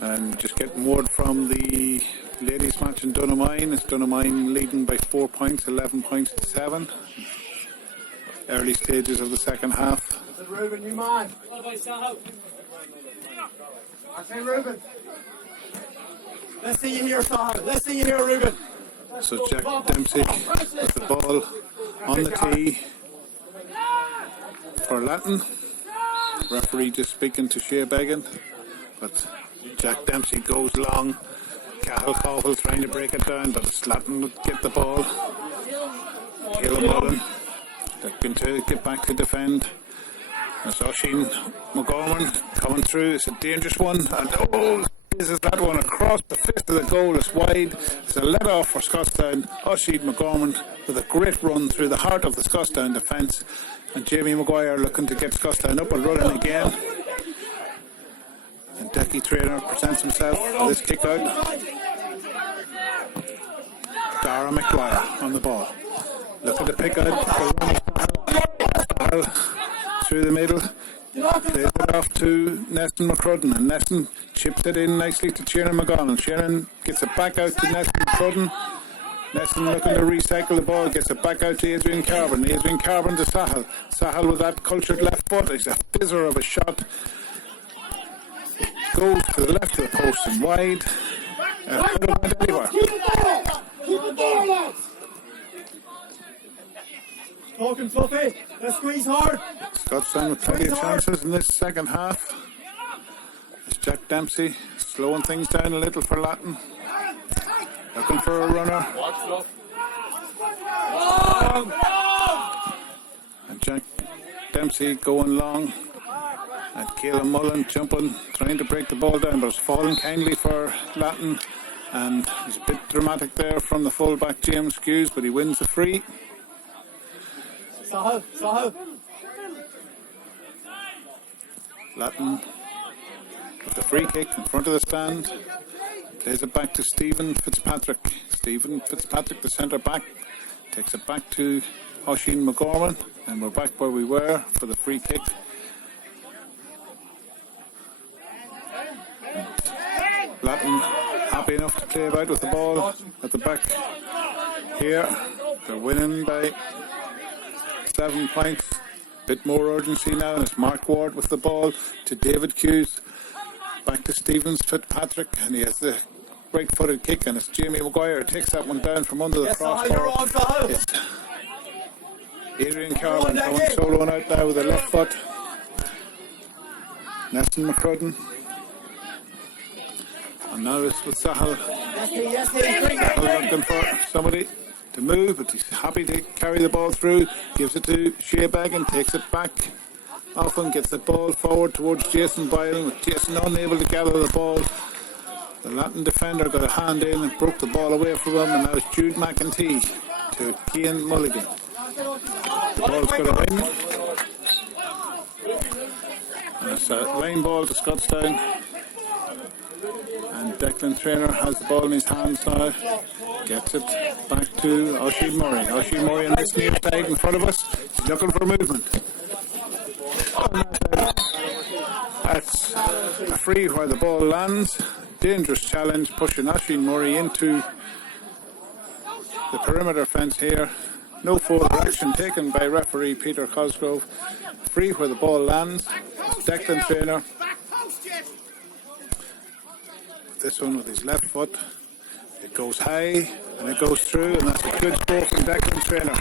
And just getting word from the ladies' match in Dunamine. It's Dunamine leading by 4 points, 11 points to 7. Early stages of the second half. Is it Reuben, you man? I say Reuben. Let's see you here, Sahar. Let's see you here, Reuben. So Jack Dempsey with the ball on the tee for Latton. Referee just speaking to Sheáin, but Jack Dempsey goes long. Cahill Coffel trying to break it down, but it's Latton would get the ball. Caleb Mullen looking to get back to defend. It's Oisin McGorman coming through. It's a dangerous one, and this is that one across the fist of the goal. It's wide. It's a let off for Scotstown. Oisin McGorman with a great run through the heart of the Scotstown defence, and Jamie Maguire looking to get Scotstown up and running again. And Decky Traynor presents himself for this kick out. Dara McGuire on the ball. Looking to pick out through the middle. Plays it off to Nesson McCrudden, and Nesson chips it in nicely to Sheáin McGonnell. Sheáin gets it back out to Nesson McCrudden. Nesson looking to recycle the ball, gets it back out to Adrian Carbon. Adrian Carbon to Sahal. Sahal with that cultured left foot. It's a fizzer of a shot. Goes to the left of the post and wide. Could have went anywhere. Keep it there, lads. Talking fluffy. Let's squeeze hard. Scotstown with plenty of chances in this second half. It's Jack Dempsey slowing things down a little for Latton. Looking for a runner. And Jack Dempsey going long. And Caleb Mullen jumping, trying to break the ball down, but it's falling kindly for Latton. And it's a bit dramatic there from the fullback James Hughes, but he wins the free. Sahel. Latton with the free kick in front of the stand. Plays it back to Stephen Fitzpatrick. Stephen Fitzpatrick, the centre back, takes it back to Oisin McGorman, and we're back where we were for the free kick. Latton happy enough to play about with the ball at the back here. They're winning by 7 points. Bit more urgency now, and it's Mark Ward with the ball to David Hughes. Back to Stevens Fitzpatrick, and he has the right-footed kick, and it's Jamie Maguire takes that one down from under the crossbar. It's Adrian Carlin going soloing out now with the left foot. Neston McCrudden. And now it's with Sahel. Sahel looking for somebody to move, but he's happy to carry the ball through. Gives it to Sheáin and takes it back. Often gets the ball forward towards Jason Boylan, with Jason unable to gather the ball. The Latton defender got a hand in and broke the ball away from him, and now it's Jude McEntee to Cian Mulligan. The ball's got a win. And it's a line ball to Scotstown. And Declan Traynor has the ball in his hands now. Gets it back to Oisin Murray. Oisin Murray on this near side in front of us. He's looking for movement. That's a free where the ball lands. Dangerous challenge, pushing Oisin Murray into the perimeter fence here. No further action taken by referee Peter Cosgrove. Free where the ball lands. Declan Traynor. This one with his left foot. It goes high and it goes through, and that's a good score from Declan Traynor.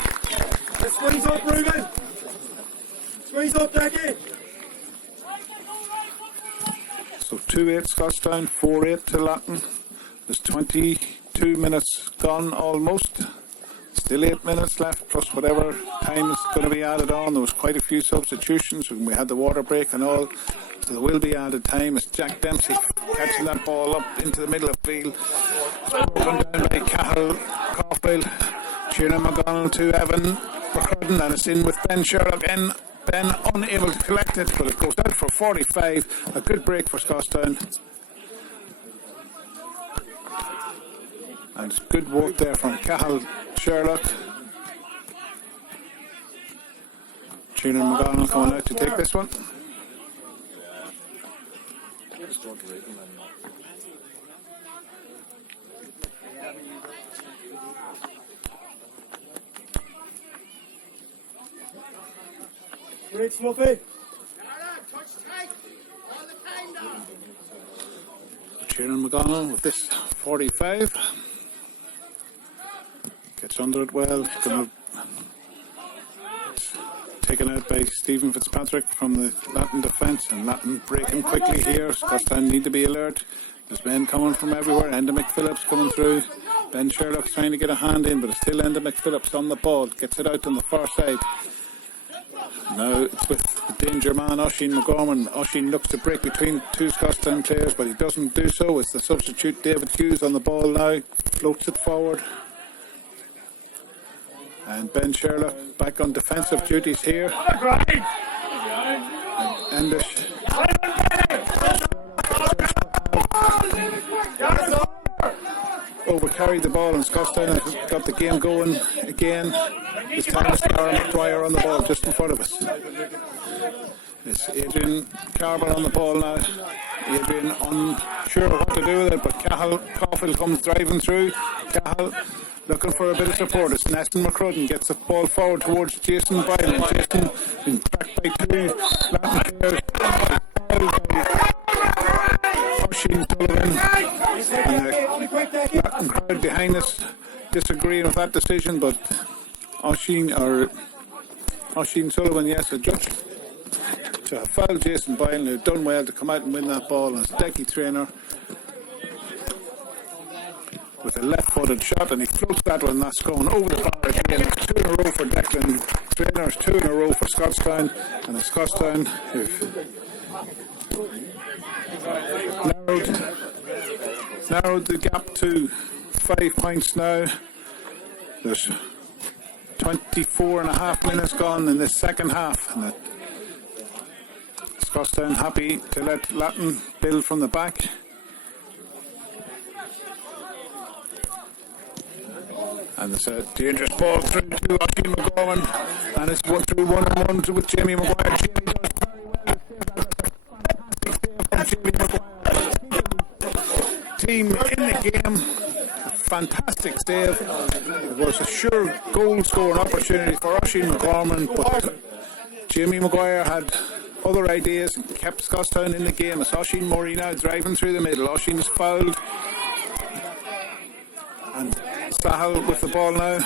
Let's squeeze up, Ruben. Squeeze up, Decky. So 2-8 Scotstown, 4-8 to Latton. There's 22 minutes gone almost. Still 8 minutes left, plus whatever time is going to be added on. There was quite a few substitutions when we had the water break and all. So there will be added time. It's Jack Dempsey catching that ball up into the middle of the field. Broken down by Cahill Coffbale. Sheáin McGonnell to Evan McCrudden, and it's in with Ben Sherlock in. Ben unable to collect it, but it goes out for 45. A good break for Scotstown. And it's good work there from Cahill Sherlock. Sheáin McGonnell coming out to take this one. Great, Snuffy. Sheáin McGonnell with this 45. Gets under it well. Taken out by Stephen Fitzpatrick from the Latton defence, and Latton breaking quickly here. Scotstown need to be alert. There's men coming from everywhere. Enda McPhillips coming through. Ben Sherlock's trying to get a hand in, but it's still Enda McPhillips on the ball. Gets it out on the far side. Now it's with the danger man, Oisin McGorman. Oisin looks to break between two Scotstown players, but he doesn't do so. It's the substitute David Hughes on the ball now. Floats it forward. And Ben Sherlock back on defensive duties here. And overcarried the ball, and Scotstown has got the game going again. This time it's Darragh McGuire on the ball just in front of us. It's Adrian Carver on the ball now. Adrian unsure what to do with it, but Cahill Caulfield comes driving through. Cahill looking for a bit of support. It's Neston McCrudden gets the ball forward towards Jason Boylan. Jason been backed by two Latton players. Oisin Sullivan. The Latton crowd behind us disagreeing with that decision, but Oisin or Oisin Sullivan, yes, a judge to have fouled Jason Boylan, who'd done well to come out and win that ball, and Decky Trainer with a left-footed shot, and he floats that one, that's going over the bar again. 2 in a row for Declan Trainer, 2 in a row for Scotstown, and the Scotstown who've narrowed the gap to 5 points now. There's 24 and a half minutes gone in this second half, and Scotstown happy to let Latton build from the back. And it's a dangerous ball through to Oisin McGowan, and it's one through 1-on-1 with Jamie Maguire. Jamie does very well. Fantastic save from Jamie Maguire. Team in the game. A fantastic save. It was a sure goal scoring opportunity for Oisin McGorman, but Jamie Maguire had other ideas and kept Scotstown in the game. It's Oisin Murray now driving through the middle. Oisin is fouled. And Sahal with the ball now.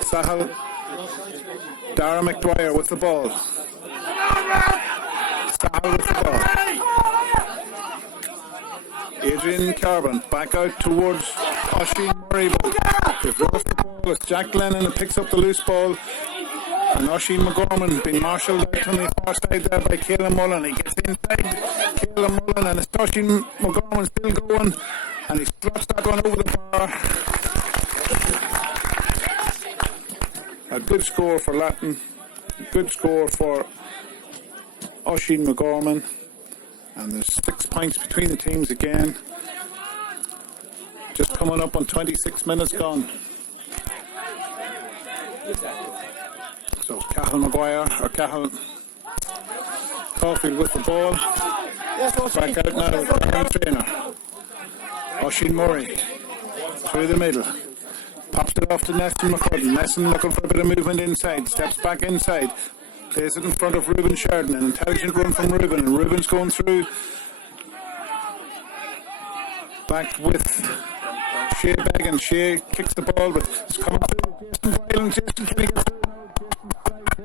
Sahal. Dara McDwyer with the ball. Sahal with the ball. Adrian Carbon back out towards Oisin Murray. They've lost the ball. It's Jack Lennon who picks up the loose ball. And Oisin McGorman being marshalled out on the far side there by Caelan Mullen. He gets inside Caelan Mullen, and it's Oisin McGorman still going, and he slots that one over the bar. A good score for Latton, a good score for Oisin McGorman, and there's 6 points between the teams again. Just coming up on 26 minutes gone. So Cahill Maguire, or Cahill Caulfield with the ball. Back out now with the trainer. Oisin Murray through the middle. Pops it off to Nesson McCudden. Nesson looking for a bit of movement inside. Steps back inside. Plays it in front of Ruben Sheridan. An intelligent run from Ruben. And Ruben's going through. Back with Shea Began. Shea kicks the ball, but it's coming through. Jason Boylan. Jason, can he get through?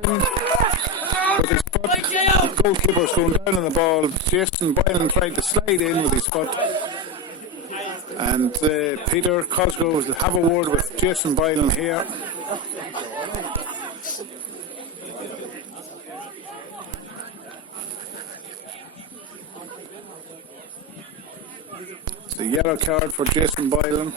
With his foot, the goalkeeper's going down on the ball. Jason Boylan tried to slide in with his foot, and Peter Cosgrove will have a word with Jason Boylan here. It's a yellow card for Jason Boylan.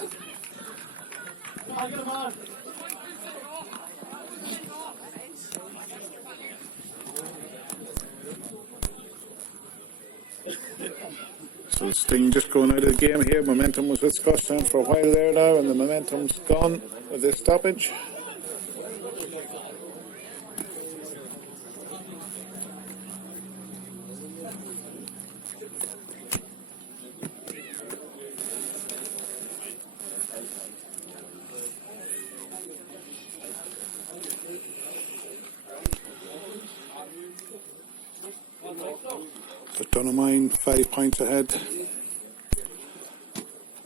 So Sting just going out of the game here. Momentum was with Scotstown for a while there now, and the momentum's gone with this stoppage. So Dunamine 5 points ahead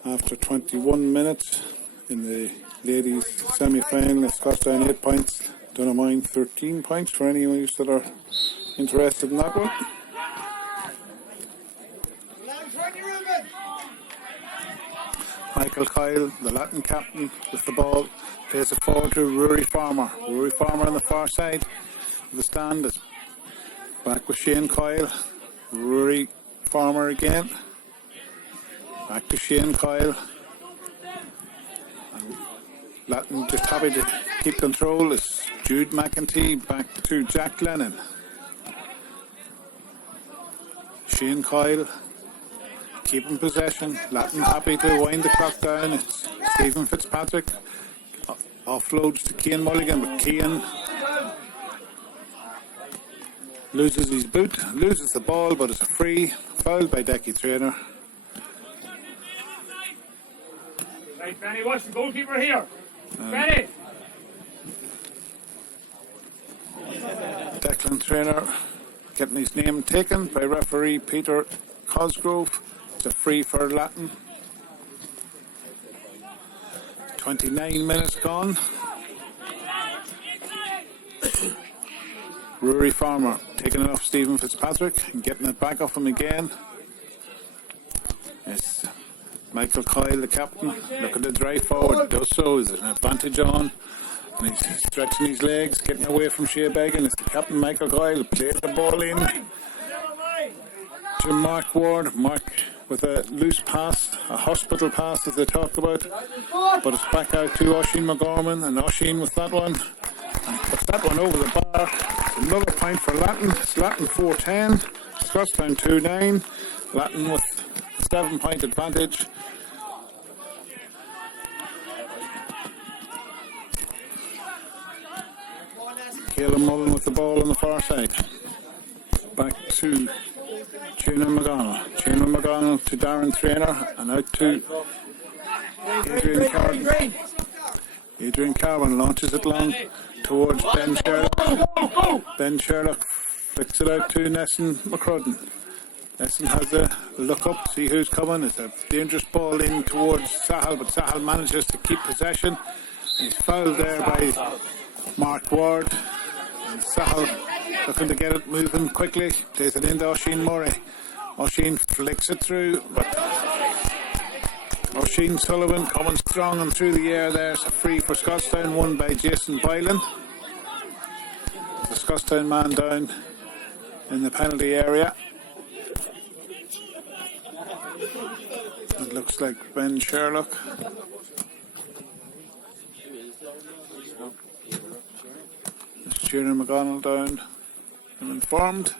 after 21 minutes in the ladies semi-final. Scotstown 8 points, Dunamine 13 points for any of you that are interested in that one. Michael Kyle, the Latton captain, with the ball, plays it forward to Rory Farmer. Rory Farmer on the far side of the stand is back with Shane Coyle. Rory Farmer again. Back to Shane Coyle. And Latton just happy to keep control. It's Jude McEntee back to Jack Lennon. Shane Coyle keeping possession. Latton happy to wind the clock down. It's Stephen Fitzpatrick. Offloads to Cian Mulligan, but Cian loses his boot, loses the ball, but it's a free, fouled by Decky Trainer. Right, Benny, watch the goalkeeper here. Benny! Declan Trainer getting his name taken by referee Peter Cosgrove. It's a free for Latton. 29 minutes gone. Rory Farmer taking it off Stephen Fitzpatrick and getting it back off him again. It's Michael Coyle, the captain, looking to drive forward. Does so. Is an advantage on. And he's stretching his legs, getting away from Sheáin. It's the captain, Michael Coyle, plays the ball in to Mark Ward. Mark with a loose pass, a hospital pass as they talk about. But it's back out to Oisín McGorman, and Oisín with that one. And puts that one over the bar. Another point for Latton. It's Latton 4-10, Scotstown 2-9. Latton with a 7-point advantage. Caleb Mullen with the ball on the far side. Back to Sheáin McGonnell. Sheáin McGonnell to Darren Traynor, and out to Adrian Carvin. Adrian Carvin launches it long towards Ben Sherlock. Ben Sherlock flicks it out to Nesson McCrudden. Nesson has a look up, see who's coming. It's a dangerous ball in towards Sahal, but Sahal manages to keep possession. He's fouled there by Mark Ward. And Sahal looking to get it moving quickly. Plays it into Oisín Murray. Oisín flicks it through, but Oisín Sullivan coming strong and through the air there. It's a free for Scotstown, won by Jason Boylan. The Scotstown man down in the penalty area. It looks like Ben Sherlock. Sheáin McGonnell down, I'm informed.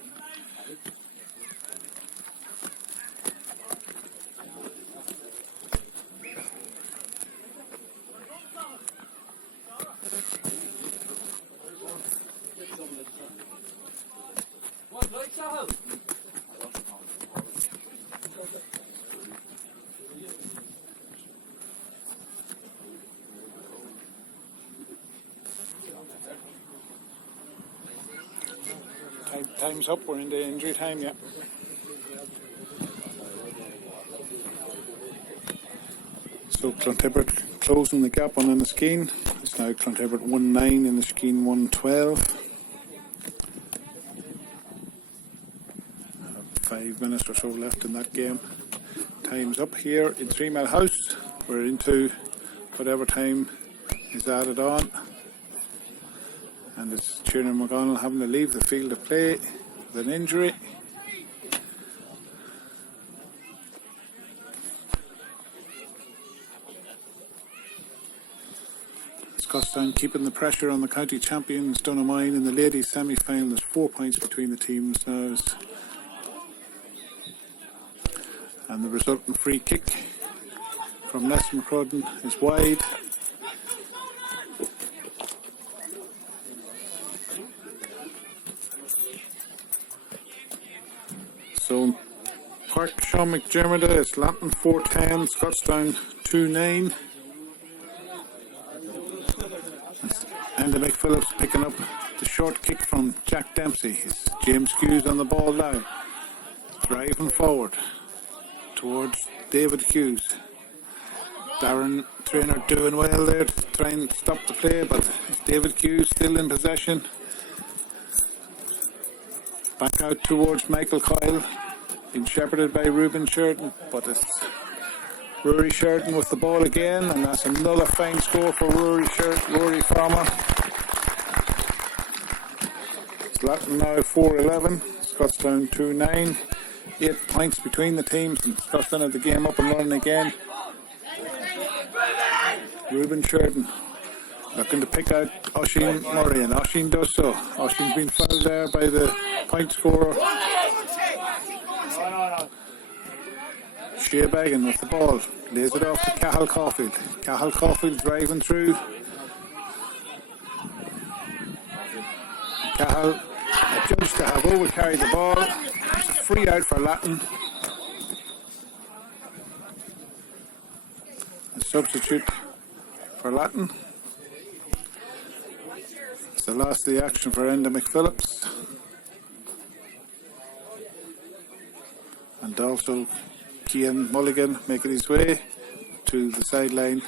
Time's up, we're into injury time, yeah. So Clontibbert closing the gap on Enniskeane. It's now Clontibbert 1-9, Enniskeane 1-12. 5 minutes or so left in that game. Time's up here in 3 Mile House. We're into whatever time is added on. And it's Sheáin McGonnell having to leave the field of play with an injury. Scotstown keeping the pressure on the county champions Dunamine in the ladies semi-final. There's 4 points between the teams now. And the resultant free kick from Nesson McCrudden is wide. So Páirc Sean McDiarmada is Latton 4-10, Scotstown 2-9. And the Mhic Phillips picking up the short kick from Jack Dempsey. It's James Hughes on the ball now. Driving forward towards David Hughes. Darren Traynor doing well there to try and stop the play, but it's David Hughes still in possession. Back out towards Michael Coyle, being shepherded by Reuben Sheridan, but it's Rory Sheridan with the ball again, and that's another fine score for Rory Farmer. It's Latton now 4-11, Scotstown 2-9, 8 points between the teams, and Scotstown have the game up and running again. Reuben Sheridan looking to pick out Oisín Murray, and Oisín does so. Oisín's been fouled there by the point scorer. Sheáin with the ball, lays it off to Cathal Caulfield. Cathal Caulfield driving through. Cathal adjudged to have overcarried the ball. It's a free out for Latton. A substitute for Latton. It's the last of the action for Enda McPhillips. And also Cian Mulligan making his way to the sideline.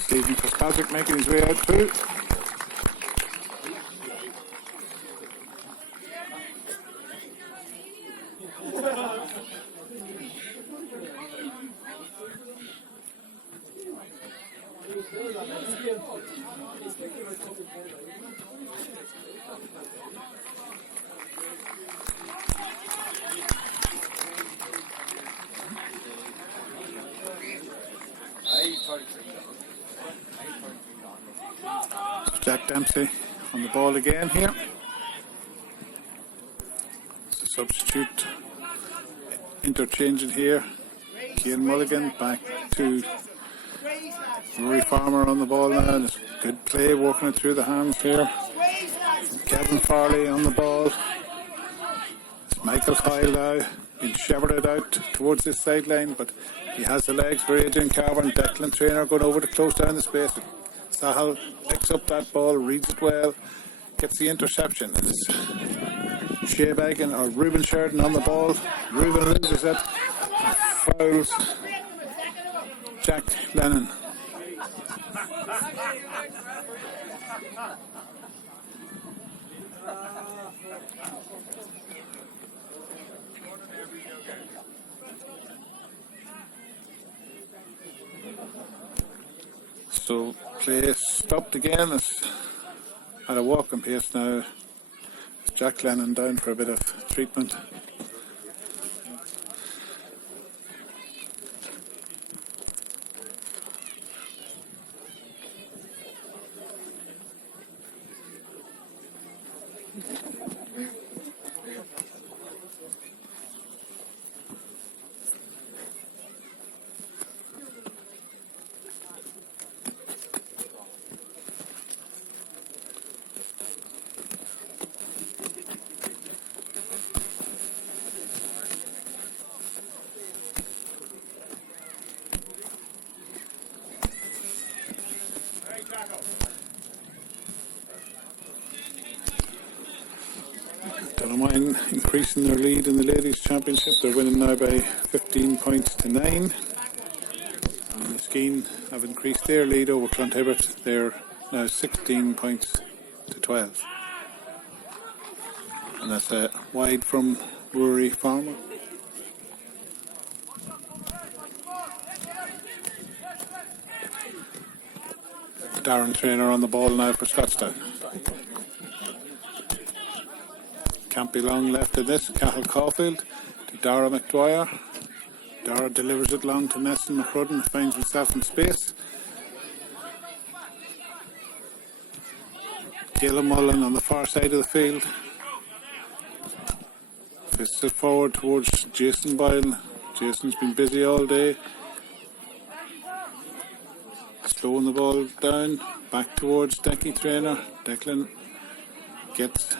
Stephen Fitzpatrick making his way out through. Jack Dempsey on the ball again here. It's a substitute interchanging here. Cian Mulligan back to Rory Farmer on the ball now. And it's good play working it through the hands here. Kevin Farley on the ball. It's Michael Kyle now being shepherded out towards this sideline, but he has the legs for Adrian Carver and Declan Traynor going over to close down the space. Sahal picks up that ball, reads it well, gets the interception, and it's Sheáin or Ruben Sheridan on the ball. Ruben loses it, fouls Jack Lennon. So play stopped again. It's at a walking pace now. Jack Lennon down for a bit of treatment. Dunamine increasing their lead in the ladies' championship. They're winning now by 15 points to 9. And Skeen have increased their lead over Clontibbert. They're now 16 points to 12. And that's wide from Rory Farmer. Darren Traynor on the ball now for Scotstown. Can't be long left in this. Cathal Caulfield to Dara McDwyer. Dara delivers it long to Nesson McCrudden, finds himself in space. Galen Mullen on the far side of the field. Fists it forward towards Jason Boyle. Jason's been busy all day. Slowing the ball down, back towards Decky Traynor. Declan gets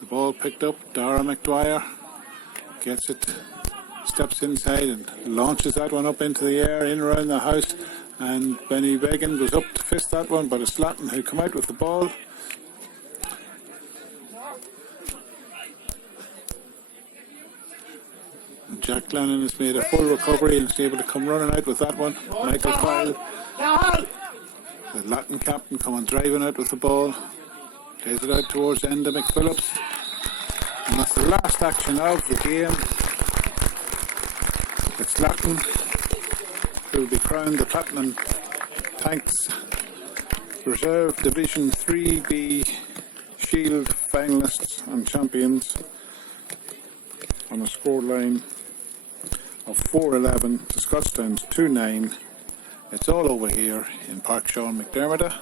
the ball picked up. Dara McDwyer gets it, steps inside and launches that one up into the air, in around the house. And Benny Began goes up to fist that one, but it's Latton who come out with the ball. And Jack Lennon has made a full recovery and is able to come running out with that one. Michael Kyle, the Latton captain, coming driving out with the ball. Plays it out towards the end of McPhillips. And that's the last action of the game. It's Latton who will be crowned the Platinum Tanks Reserve Division 3B Shield finalists and champions on a scoreline of 4-11 to Scotstown's 2-9. It's all over here in Páirc Sheáin McDiarmada.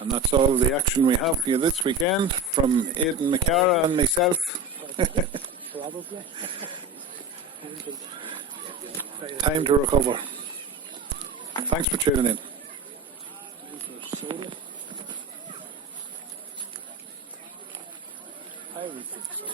And that's all the action we have for you this weekend from Aidan McCara and myself. Time to recover. Thanks for tuning in. I would think so.